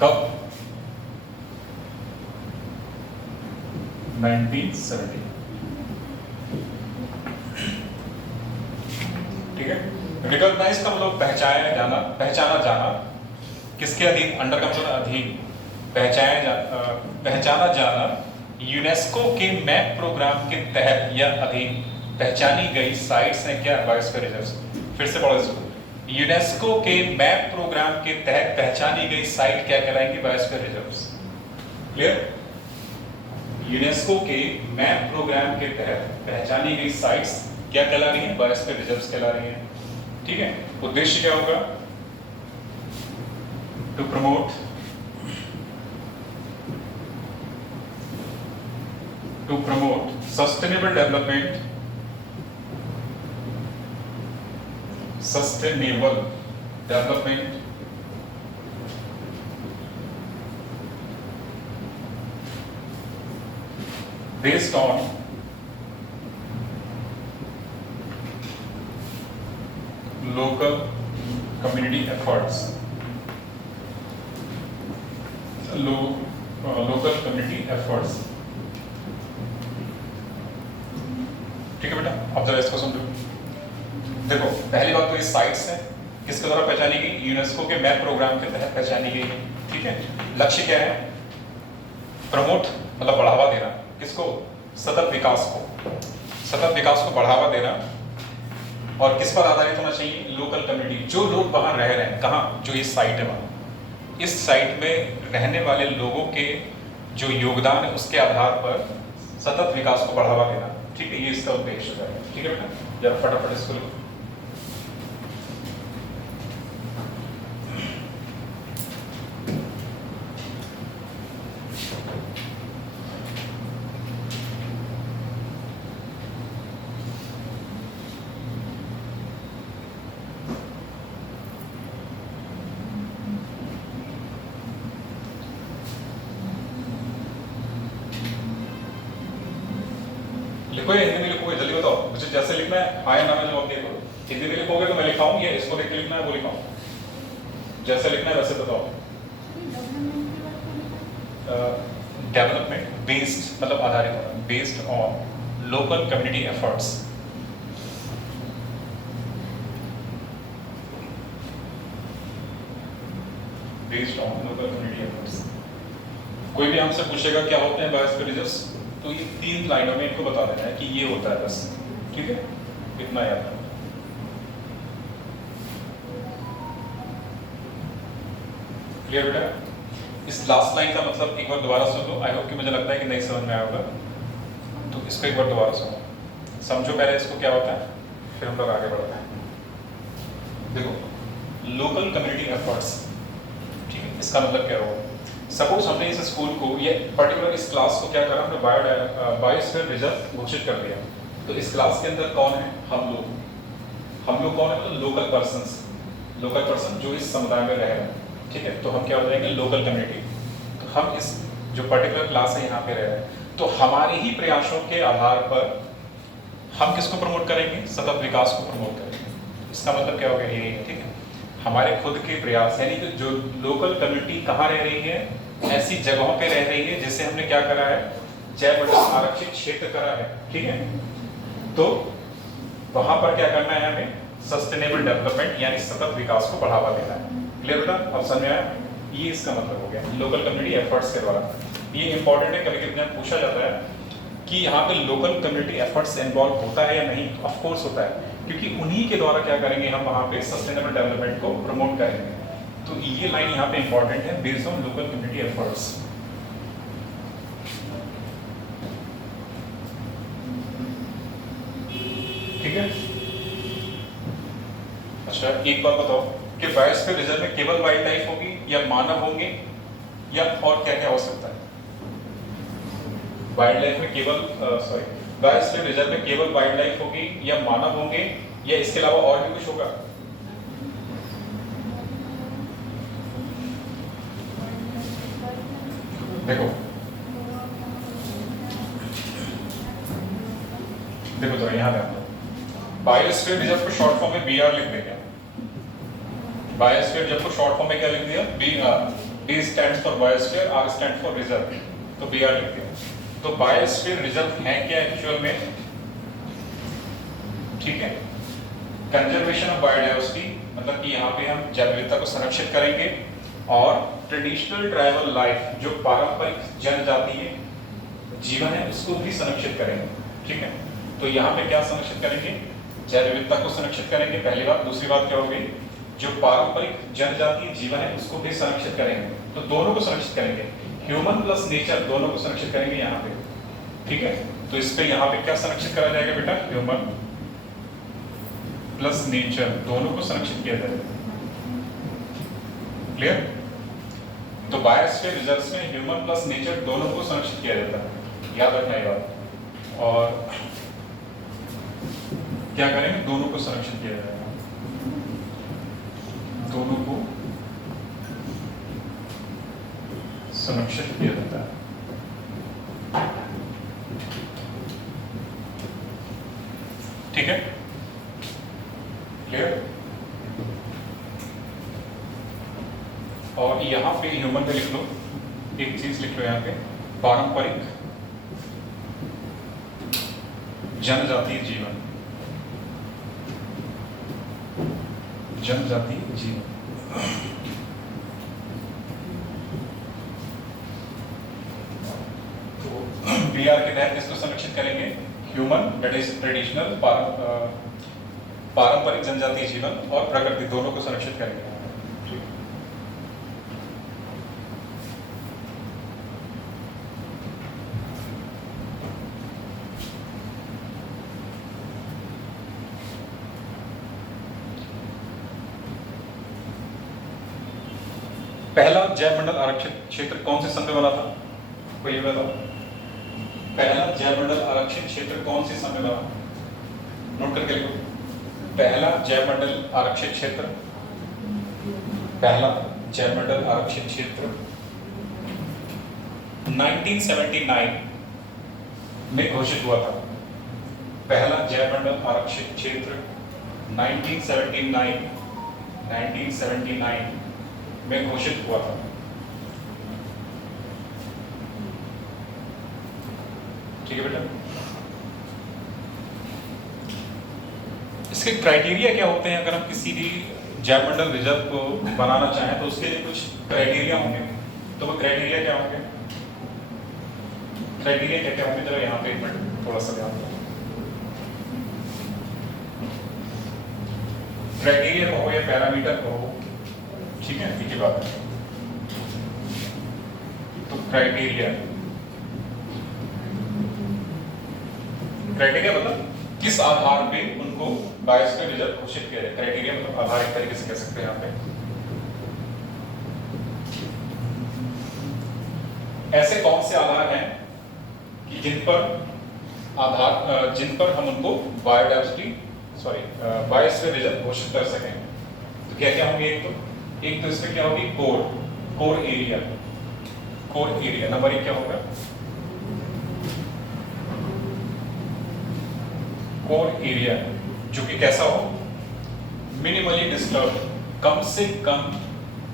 कब? 1970। ठीक है, रिकॉग्नाइज का मतलब पहचाना जाना, पहचाना जाना। किसके अधीन? अंडर का मतलब अधीन। पहचाना जाना यूनेस्को के मैप प्रोग्राम के तहत या अधीन पहचानी गई साइट्स हैं क्या? Biosphere reserves. फिर से पढ़ो इसको, यूनेस्को के मैप प्रोग्राम के तहत पहचानी गई साइट क्या कहलाएंगी? Biosphere reserves. क्लियर? यूनेस्को के मैप प्रोग्राम के तहत पहचानी गई साइट्स क्या कहला रही है? बायोस्फीयर रिजर्व्स कहला रही है। ठीक है, उद्देश्य क्या होगा? To promote sustainable development, based on local community efforts, local community efforts। ठीक है बेटा, अब जरा इसको समझो। देखो पहली बात तो ये साइट्स है, किसके द्वारा पहचानी गई? यूनेस्को के मैप प्रोग्राम के तहत पहचानी गई है। ठीक है, लक्ष्य क्या है? प्रमोट मतलब बढ़ावा देना, किसको? सतत विकास को। सतत विकास को बढ़ावा देना, और किस पर आधारित होना चाहिए? लोकल कम्युनिटी, जो लोग वहां रह रहे हैं। कहाँ? जो ये साइट है वहां, इस साइट में रहने वाले लोगों के जो योगदान है उसके आधार पर सतत विकास को बढ़ावा देना। ठीक है, ये इसका उद्देश्य है। ठीक है बेटा, जरा फटाफट इसको लिखो। लिखो या हिंदी में लिखोगे? जल्दी बताओ मुझे, जैसे लिखना है हाँ या ना में जवाब देखो। हिंदी में लिखोगे तो मैं लिखाऊं या इसको देख के लिखना है वो लिखाऊं? जैसे लिखना है वैसे बताओ। डेवलपमेंट बेस्ड मतलब आधारित, based on local community efforts. Based on local community efforts. कोई भी हमसे पूछेगा क्या होते हैं बायोस्फीयर रिजर्व्स, तो ये 3 लाइनों में इनको बता देना है कि ये होता है बस। ठीक है, इतना याद रखना। क्लियर बेटा? इस लास्ट लाइन का मतलब एक बार दोबारा सुन लो। आई होप कि मुझे लगता है कि नहीं समझ में आया होगा, तो इसको एक बार दोबारा सुनो, समझो पहले इसको क्या होता है, फिर हम लोग आगे बढ़ते हैं। देखो, लोकल कम्युनिटी एफर्ट्स, ठीक है, इसका मतलब क्या होगा? सपोज हमने इस स्कूल को, ये पर्टिकुलर इस क्लास को क्या करा, हमने बायोस्फीयर रिजर्व घोषित कर दिया। तो इस क्लास के अंदर कौन है? हम लोग कौन है? मतलब लोकल पर्सन जो इस समुदाय में रह रहे हैं, ठीक है। तो हम क्या हो जाएंगे? Local community. तो हम इस जो पर्टिकुलर क्लास है यहाँ पे रह रहे हैं, तो हमारे ही प्रयासों के आधार पर हम किसको प्रमोट करेंगे? सतत विकास को प्रमोट करेंगे। इसका मतलब क्या हो गया? यही है, ठीक है। हमारे खुद के प्रयास, यानी कि जो लोकल कम्युनिटी कहाँ रह रही है, ऐसी जगहों पे रह रही है जिससे हमने क्या करा है? जैव मंडल आरक्षित क्षेत्र करा है, ठीक है। तो वहां पर क्या करना है? हमें सस्टेनेबल डेवलपमेंट यानी सतत विकास को बढ़ावा देना है। क्लियर बेटा? अब समझ में आया? ये इसका मतलब हो गया लोकल कम्युनिटी एफर्ट्स के द्वारा। ये इंपॉर्टेंट है, कभी कभी पूछा जाता है कि यहाँ पे लोकल कम्युनिटी एफर्ट्स इन्वॉल्व होता है या नहीं? ऑफ कोर्स होता है, क्योंकि उन्हीं के द्वारा क्या करेंगे हम? वहाँ पे सस्टेनेबल डेवलपमेंट को प्रमोट करेंगे। तो ये लाइन यहाँ पे इंपॉर्टेंट है, based on local community efforts. ठीक है। अच्छा, एक बात बताओ कि बायोस्फीयर रिजर्व में केवल वाइल्ड लाइफ होगी या मानव होंगे, या और क्या क्या हो सकता है? वाइल्ड लाइफ में केवल बायोस्फीयर रिजर्व में केवल वाइल्ड लाइफ होगी या मानव होंगे, या इसके अलावा और भी कुछ होगा? देखो तो यहाँ ध्यान दो, बायोस्फीयर रिजर्व को शॉर्ट फॉर्म में बीआर लिख देंगे। बायोस्फीयर रिजर्व को शॉर्ट फॉर्म में क्या लिख दिया? BR. D stands for biosphere, R stand for reserve, तो बीआर लिख दिया। तो बायोस्फीयर रिजर्व है क्या एक्चुअल में? ठीक है, कंजर्वेशन ऑफ बायोडायवर्सिटी, मतलब कि यहाँ पे हम जैव विविधता को संरक्षित करेंगे, और ट्रेडिशनल ट्राइबल लाइफ, जो पारंपरिक जनजातीय जीवन है, उसको भी संरक्षित करेंगे। ठीक है, तो यहाँ पे क्या संरक्षित करेंगे? जैव विविधता को संरक्षित करेंगे, पहली बात। दूसरी बात क्या होगी? जो पारंपरिक जनजातीय जीवन है उसको भी संरक्षित करेंगे। तो दोनों को संरक्षित करेंगे, ह्यूमन प्लस नेचर, दोनों को संरक्षित करेंगे यहाँ पे। ठीक है, तो इस पे यहाँ पे क्या संरक्षित करा जाएगा बेटा? ह्यूमन प्लस नेचर, दोनों को संरक्षित किया जाएगा। क्लियर? तो बायोस्फीयर रिजर्व्स में ह्यूमन प्लस नेचर दोनों को संरक्षित किया जाता है, याद रखना ये बात। और क्या करेंगे? दोनों को संरक्षित किया जाएगा, दोनों को संरक्षित किया जाता है। ठीक है, क्लियर? और यहां पे ह्यूमन पे लिख लो, एक चीज लिख लो यहाँ पे, पारंपरिक जनजातीय जीवन, जनजातीय जीवन। तो बीआर के तहत इसको संरक्षित करेंगे, ह्यूमन दैट इज ट्रेडिशनल, पारंपरिक जनजातीय जीवन, और प्रकृति, दोनों को संरक्षित करेंगे। पहला जैव मंडल आरक्षित क्षेत्र कौन से सन में बना था? कोई ये बताओ, पहला जैव मंडल आरक्षित क्षेत्र कौन से सन में बना? नोट करके लिखो, पहला जैव मंडल आरक्षित क्षेत्र, पहला जैव मंडल आरक्षित क्षेत्र 1979 में घोषित हुआ था। पहला जैव मंडल आरक्षित क्षेत्र 1979 में घोषित हुआ था। ठीक है बेटा, इसके क्राइटेरिया क्या होते हैं? अगर हम किसी भी जैव मंडल रिजर्व को बनाना चाहें तो उसके लिए कुछ क्राइटेरिया होंगे, तो वो क्राइटेरिया क्या होंगे? क्राइटेरिया क्या क्या होंगे? जरा यहाँ पे एक मिनट थोड़ा सा ध्यान दो। क्राइटेरिया कहो या पैरामीटर कहो, ठीक है, एक ही बात है। तो क्राइटेरिया मतलब किस आधार पे उनको बायोस्फीयर रिजर्व घोषित किया जाए। क्राइटेरिया मतलब आधार एक तरीके से कह सकते हैं यहाँ पे। ऐसे कौन से आधार हैं कि जिन पर हम उनको बायोस्फीयर रिजर्व घोषित कर सकें। तो क्या क्या होंगे? एक तो इसमें क्या होगी? Core area. नंबर एक क्या होगा? कोर एरिया, जो कि कैसा हो? मिनिमली डिस्टर्ब, कम से कम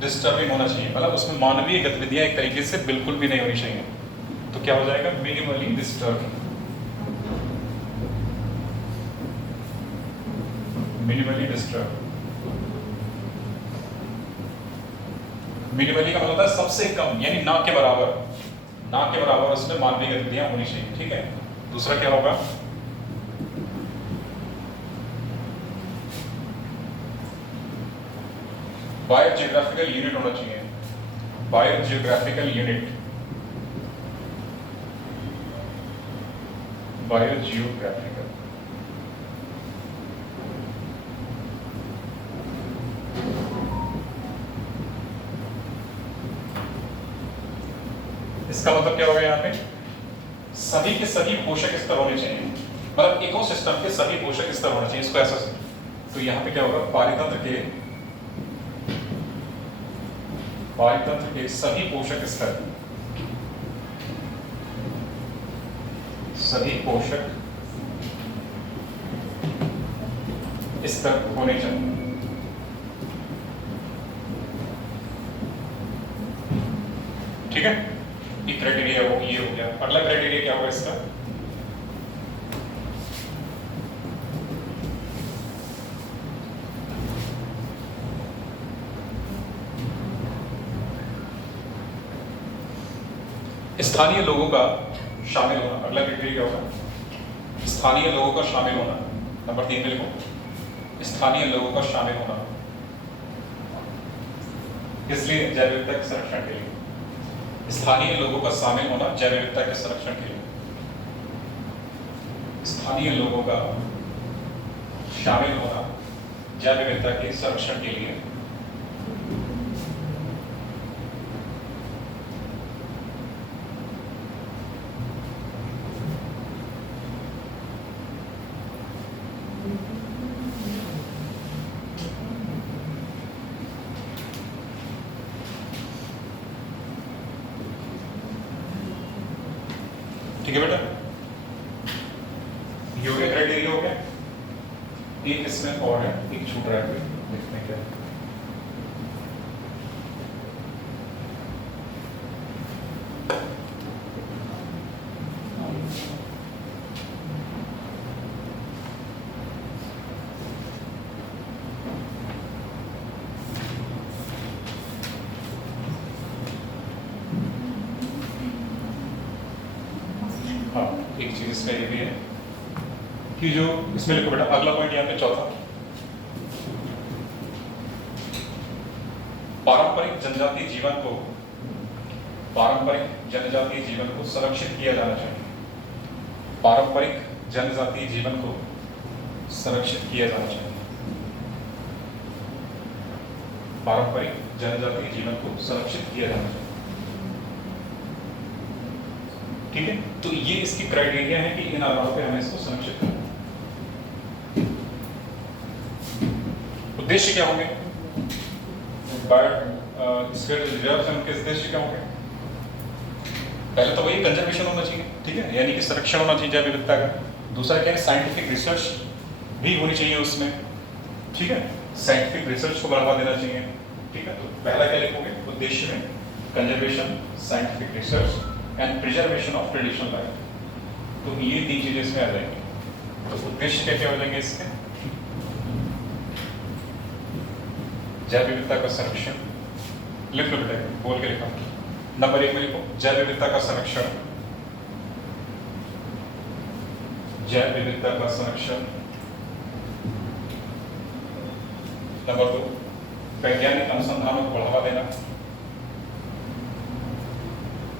डिस्टर्बिंग होना चाहिए, मतलब उसमें मानवीय गतिविधियां एक तरीके से बिल्कुल भी नहीं होनी चाहिए। तो क्या हो जाएगा? Minimally disturb. मिनिमली का मतलब होता है सबसे कम, यानी ना के बराबर उसमें मानवीय गतिविधियां होनी चाहिए। ठीक है। दूसरा क्या होगा? बायोजियोग्राफिकल यूनिट होना चाहिए। बायोजियोग्राफिकल इसका मतलब क्या होगा? यहाँ पे सभी के सभी पोषक स्तर होने चाहिए, मतलब इकोसिस्टम के सभी पोषक स्तर होने चाहिए। इसको ऐसा से, तो यहाँ पे क्या होगा? पारितंत्र के सभी पोषक स्तर होने चाहिए। ठीक है, ये क्राइटेरिया हो गया। अगला क्राइटेरिया क्या होगा इसका? स्थानीय लोगों का शामिल होना। अगला क्राइटेरिया क्या होगा? स्थानीय लोगों का शामिल होना। नंबर 3 में लिखो, स्थानीय लोगों का शामिल होना। इसलिए जैव विविधता के संरक्षण के लिए स्थानीय लोगों का शामिल होना, जैव विविधता के संरक्षण के लिए स्थानीय लोगों का शामिल होना जैव विविधता के संरक्षण के लिए। ठीक है बेटा, ये हो गया, क्राइटेरिया हो गया। एक इसमें और है, एक छूट रहा है, देखते हैं क्या है। हाँ, एक चीज इसमें ये भी है कि जो इसमें लिखो बेटा, अगला पॉइंट यहाँ पे चौथा, पारंपरिक जनजातीय जीवन को संरक्षित किया जाना चाहिए। पारंपरिक जनजातीय जीवन को संरक्षित किया जाना चाहिए। पारंपरिक जनजातीय जीवन को संरक्षित किया जाना चाहिए। ठीक है, तो ये इसकी क्राइटेरिया है कि इन आधारों पे हमें इसको संरक्षित करना। उद्देश्य क्या होंगे? बायोस्फीयर रिजर्व से उनके उद्देश्य क्या होंगे? पहले तो वही कंजर्वेशन होना चाहिए, ठीक है, यानी कि संरक्षण होना चाहिए जैव विविधता का। दूसरा क्या है? साइंटिफिक रिसर्च भी होनी चाहिए उसमें, ठीक है, साइंटिफिक रिसर्च को बढ़ावा देना चाहिए। ठीक है, तो पहला क्या लिखोगे उद्देश्य में? Conservation, scientific research and preservation of traditional life. तो ये 3 चीजें इसमें आ जाएंगी। तो उद्देश्य क्या क्या हो जाएंगे इसके? जैव विविधता का संरक्षण, लिख लो बेटा, बोल के लिखा। नंबर 1 में लिखो, जैव विविधता का संरक्षण। जैव विविधता का संरक्षण। नंबर 2, वैज्ञानिक अनुसंधानों को बढ़ावा देना।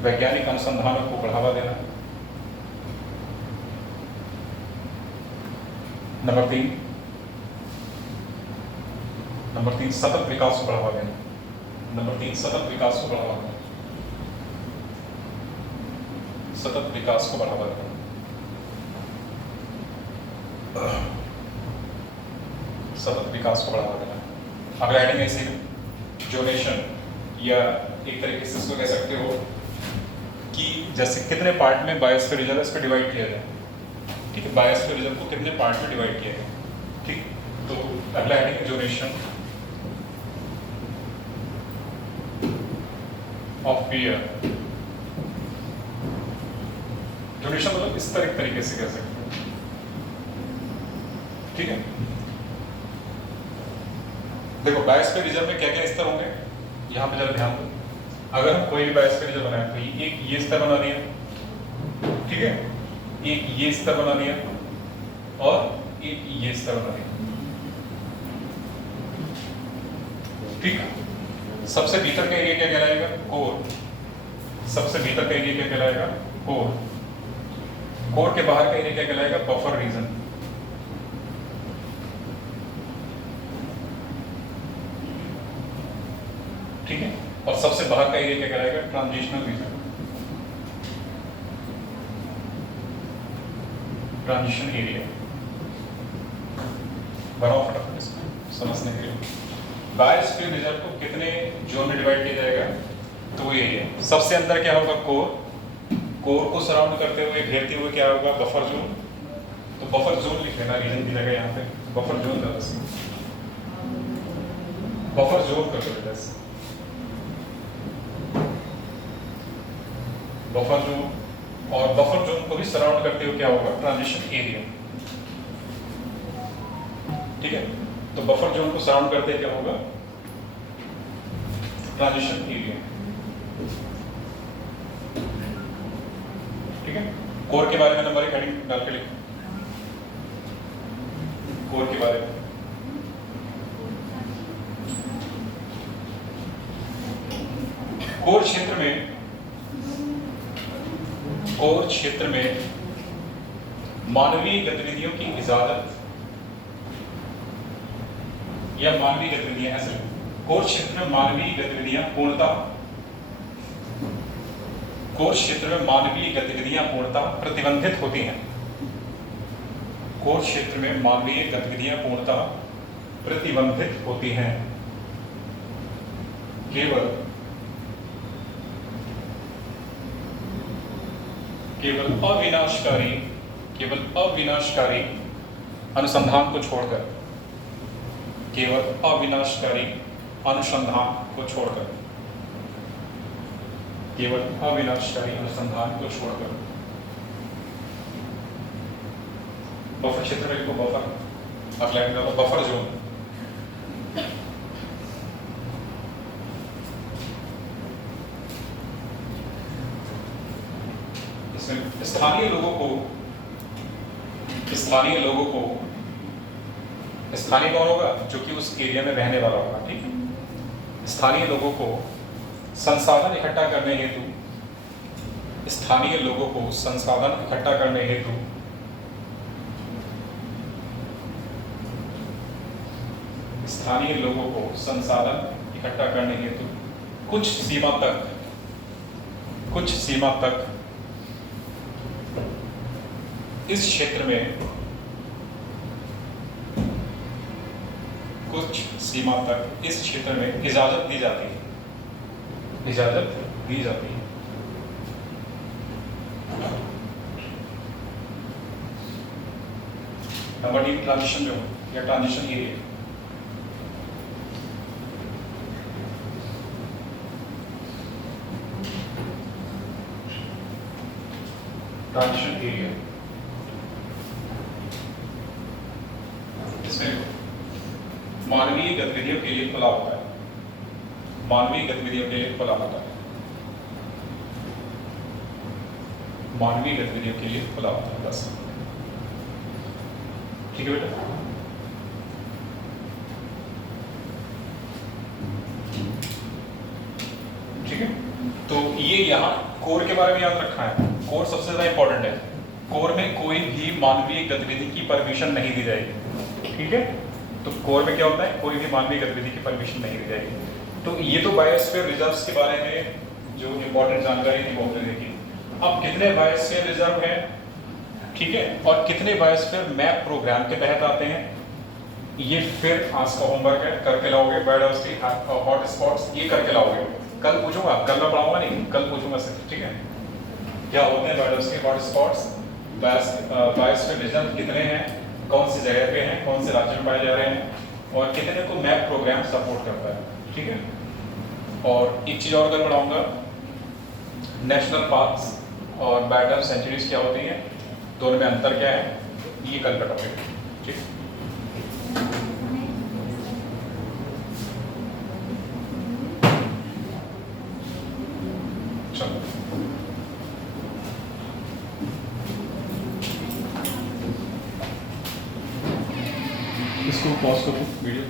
वैज्ञानिक अनुसंधानों को बढ़ावा देना। नंबर 3, नंबर 3 सतत विकास को बढ़ावा देना। नंबर 3 सतत विकास को बढ़ावा देना। सतत विकास को बढ़ावा देना। सतत विकास को बढ़ावा देना। अगला हेडिंग ऐसी जोनेशन, या एक तरीके से इसको कह सकते हो कि जैसे कितने पार्ट में बायोस्फीयर रिजर्व है, इस पर डिवाइड किया जाए। ठीक है, बायोस्फीयर रिजर्व को कितने पार्ट में डिवाइड किया जाए। ठीक, तो अगला heading zonation of year. Zonation मतलब इस तरीके से कह सकते हैं। ठीक है, देखो बायोस्फीयर रिजर्व में क्या क्या स्तर होंगे, यहाँ पे जरा ध्यान दो। अगर हम कोई भी बायोस्फीयर रिजर्व बनाए तो एक ये स्तर बना दिया, ठीक है, एक ये स्तर बना दिया और एक ये स्तर बना दिया। ठीक, सबसे भीतर का एरिया क्या कहलाएगा, कोर। सबसे भीतर का एरिया क्या कहलाएगा, कोर। कोर के बाहर का एरिया क्या कहलाएगा, बफर रीजन। ठीक है, और सबसे बाहर का एरिया क्या कहलाएगा, ट्रांजिशनल रीजन। ट्रांजिशन एरिया बनाओ फटाफट इसको समझने के लिए। बायोस्फीयर रिजर्व को कितने जोन में डिवाइड किया जाएगा, तो वो एरिया। सबसे अंदर क्या होगा, कोर। कोर को सराउंड करते हुए, घेरते हुए क्या होगा, बफर जोन। तो बफर जोन लिख लेना, रीजन की जगह यहाँ पे बफर जोन कर दो। बफर जोन कर दो बेटा, बफर जोन। और बफर जोन को भी सराउंड करते हुए क्या होगा, ट्रांजिशन एरिया। ठीक है, तो बफर जोन को सराउंड करते क्या होगा, ट्रांजिशन एरिया। ठीक है, कोर के बारे में नंबर 1 हेडिंग डाल के लिखो। कोर के बारे में कोर क्षेत्र में मानवीय गतिविधियों की इजाजत या मानवीय गतिविधियां, ऐसे कोर क्षेत्र में मानवीय गतिविधियां पूर्णतः प्रतिबंधित होती हैं। कोर क्षेत्र में मानवीय गतिविधियां पूर्णतः प्रतिबंधित होती हैं। केवल अविनाशकारी अनुसंधान को छोड़कर, केवल अविनाशकारी अनुसंधान को छोड़कर, केवल अविनाशकारी अनुसंधान को छोड़कर। बफर क्षेत्र को बफर, अगला बफर जोन। स्थानीय कौन होगा, जो कि उस एरिया में रहने वाला होगा। ठीक है, स्थानीय लोगों को संसाधन इकट्ठा करने हेतु, स्थानीय लोगों को संसाधन इकट्ठा करने हेतु स्थानीय लोगों को संसाधन इकट्ठा करने हेतु कुछ सीमा तक इस क्षेत्र में, कुछ सीमा तक इस क्षेत्र में इजाजत दी जाती है। नंबर 3 ट्रांजिशन जोन या ट्रांजिशन एरिया। ट्रांजिशन एरिया, इसमें मानवीय गतिविधियों के लिए खुला होता है। मानवीय गतिविधियों के लिए खुला होता है। मानवीय गतिविधियों के लिए खुला होता है, बस। ठीक है बेटा, ठीक है। तो ये यहाँ कोर के बारे में याद रखना है। कोर सबसे ज्यादा इंपॉर्टेंट है। कोर में कोई भी मानवीय गतिविधि की परमिशन नहीं दी जाएगी। ठीक है, तो कोर में क्या होता है, कोई भी मानवीय गतिविधि की परमिशन नहीं दी जाएगी। तो ये तो बायोस्फीयर रिजर्व्स के बारे में जो इंपॉर्टेंट जानकारी थी वो हमने देखी। अब कितने बायोस्फीयर रिजर्व हैं, ठीक है, और कितने बायोस्फीयर मैप प्रोग्राम के तहत आते हैं, ये फिर आज का होमवर्क है, करके लाओगे। बायोडाइवर्सिटी हॉट स्पॉट्स ये करके लाओगे, कल पूछूंगा, कल मैं पढ़ाऊंगा नहीं, कल पूछूंगा सिर्फ, ठीक है। क्या होते हैं biodiversity hot spots, biosphere reserve कितने हैं, कौन सी जगह पे हैं, कौन से राज्य में पाए जा रहे हैं, और कितने को मैप प्रोग्राम सपोर्ट करता है, ठीक है। और एक चीज़ और कल पढ़ाऊंगा, नेशनल पार्क्स और वाइल्ड सेंचुरीज क्या होती हैं, दोनों में अंतर क्या है, ये कल का टॉपिक है, ठीक। चलो इसको पॉज करो वीडियो।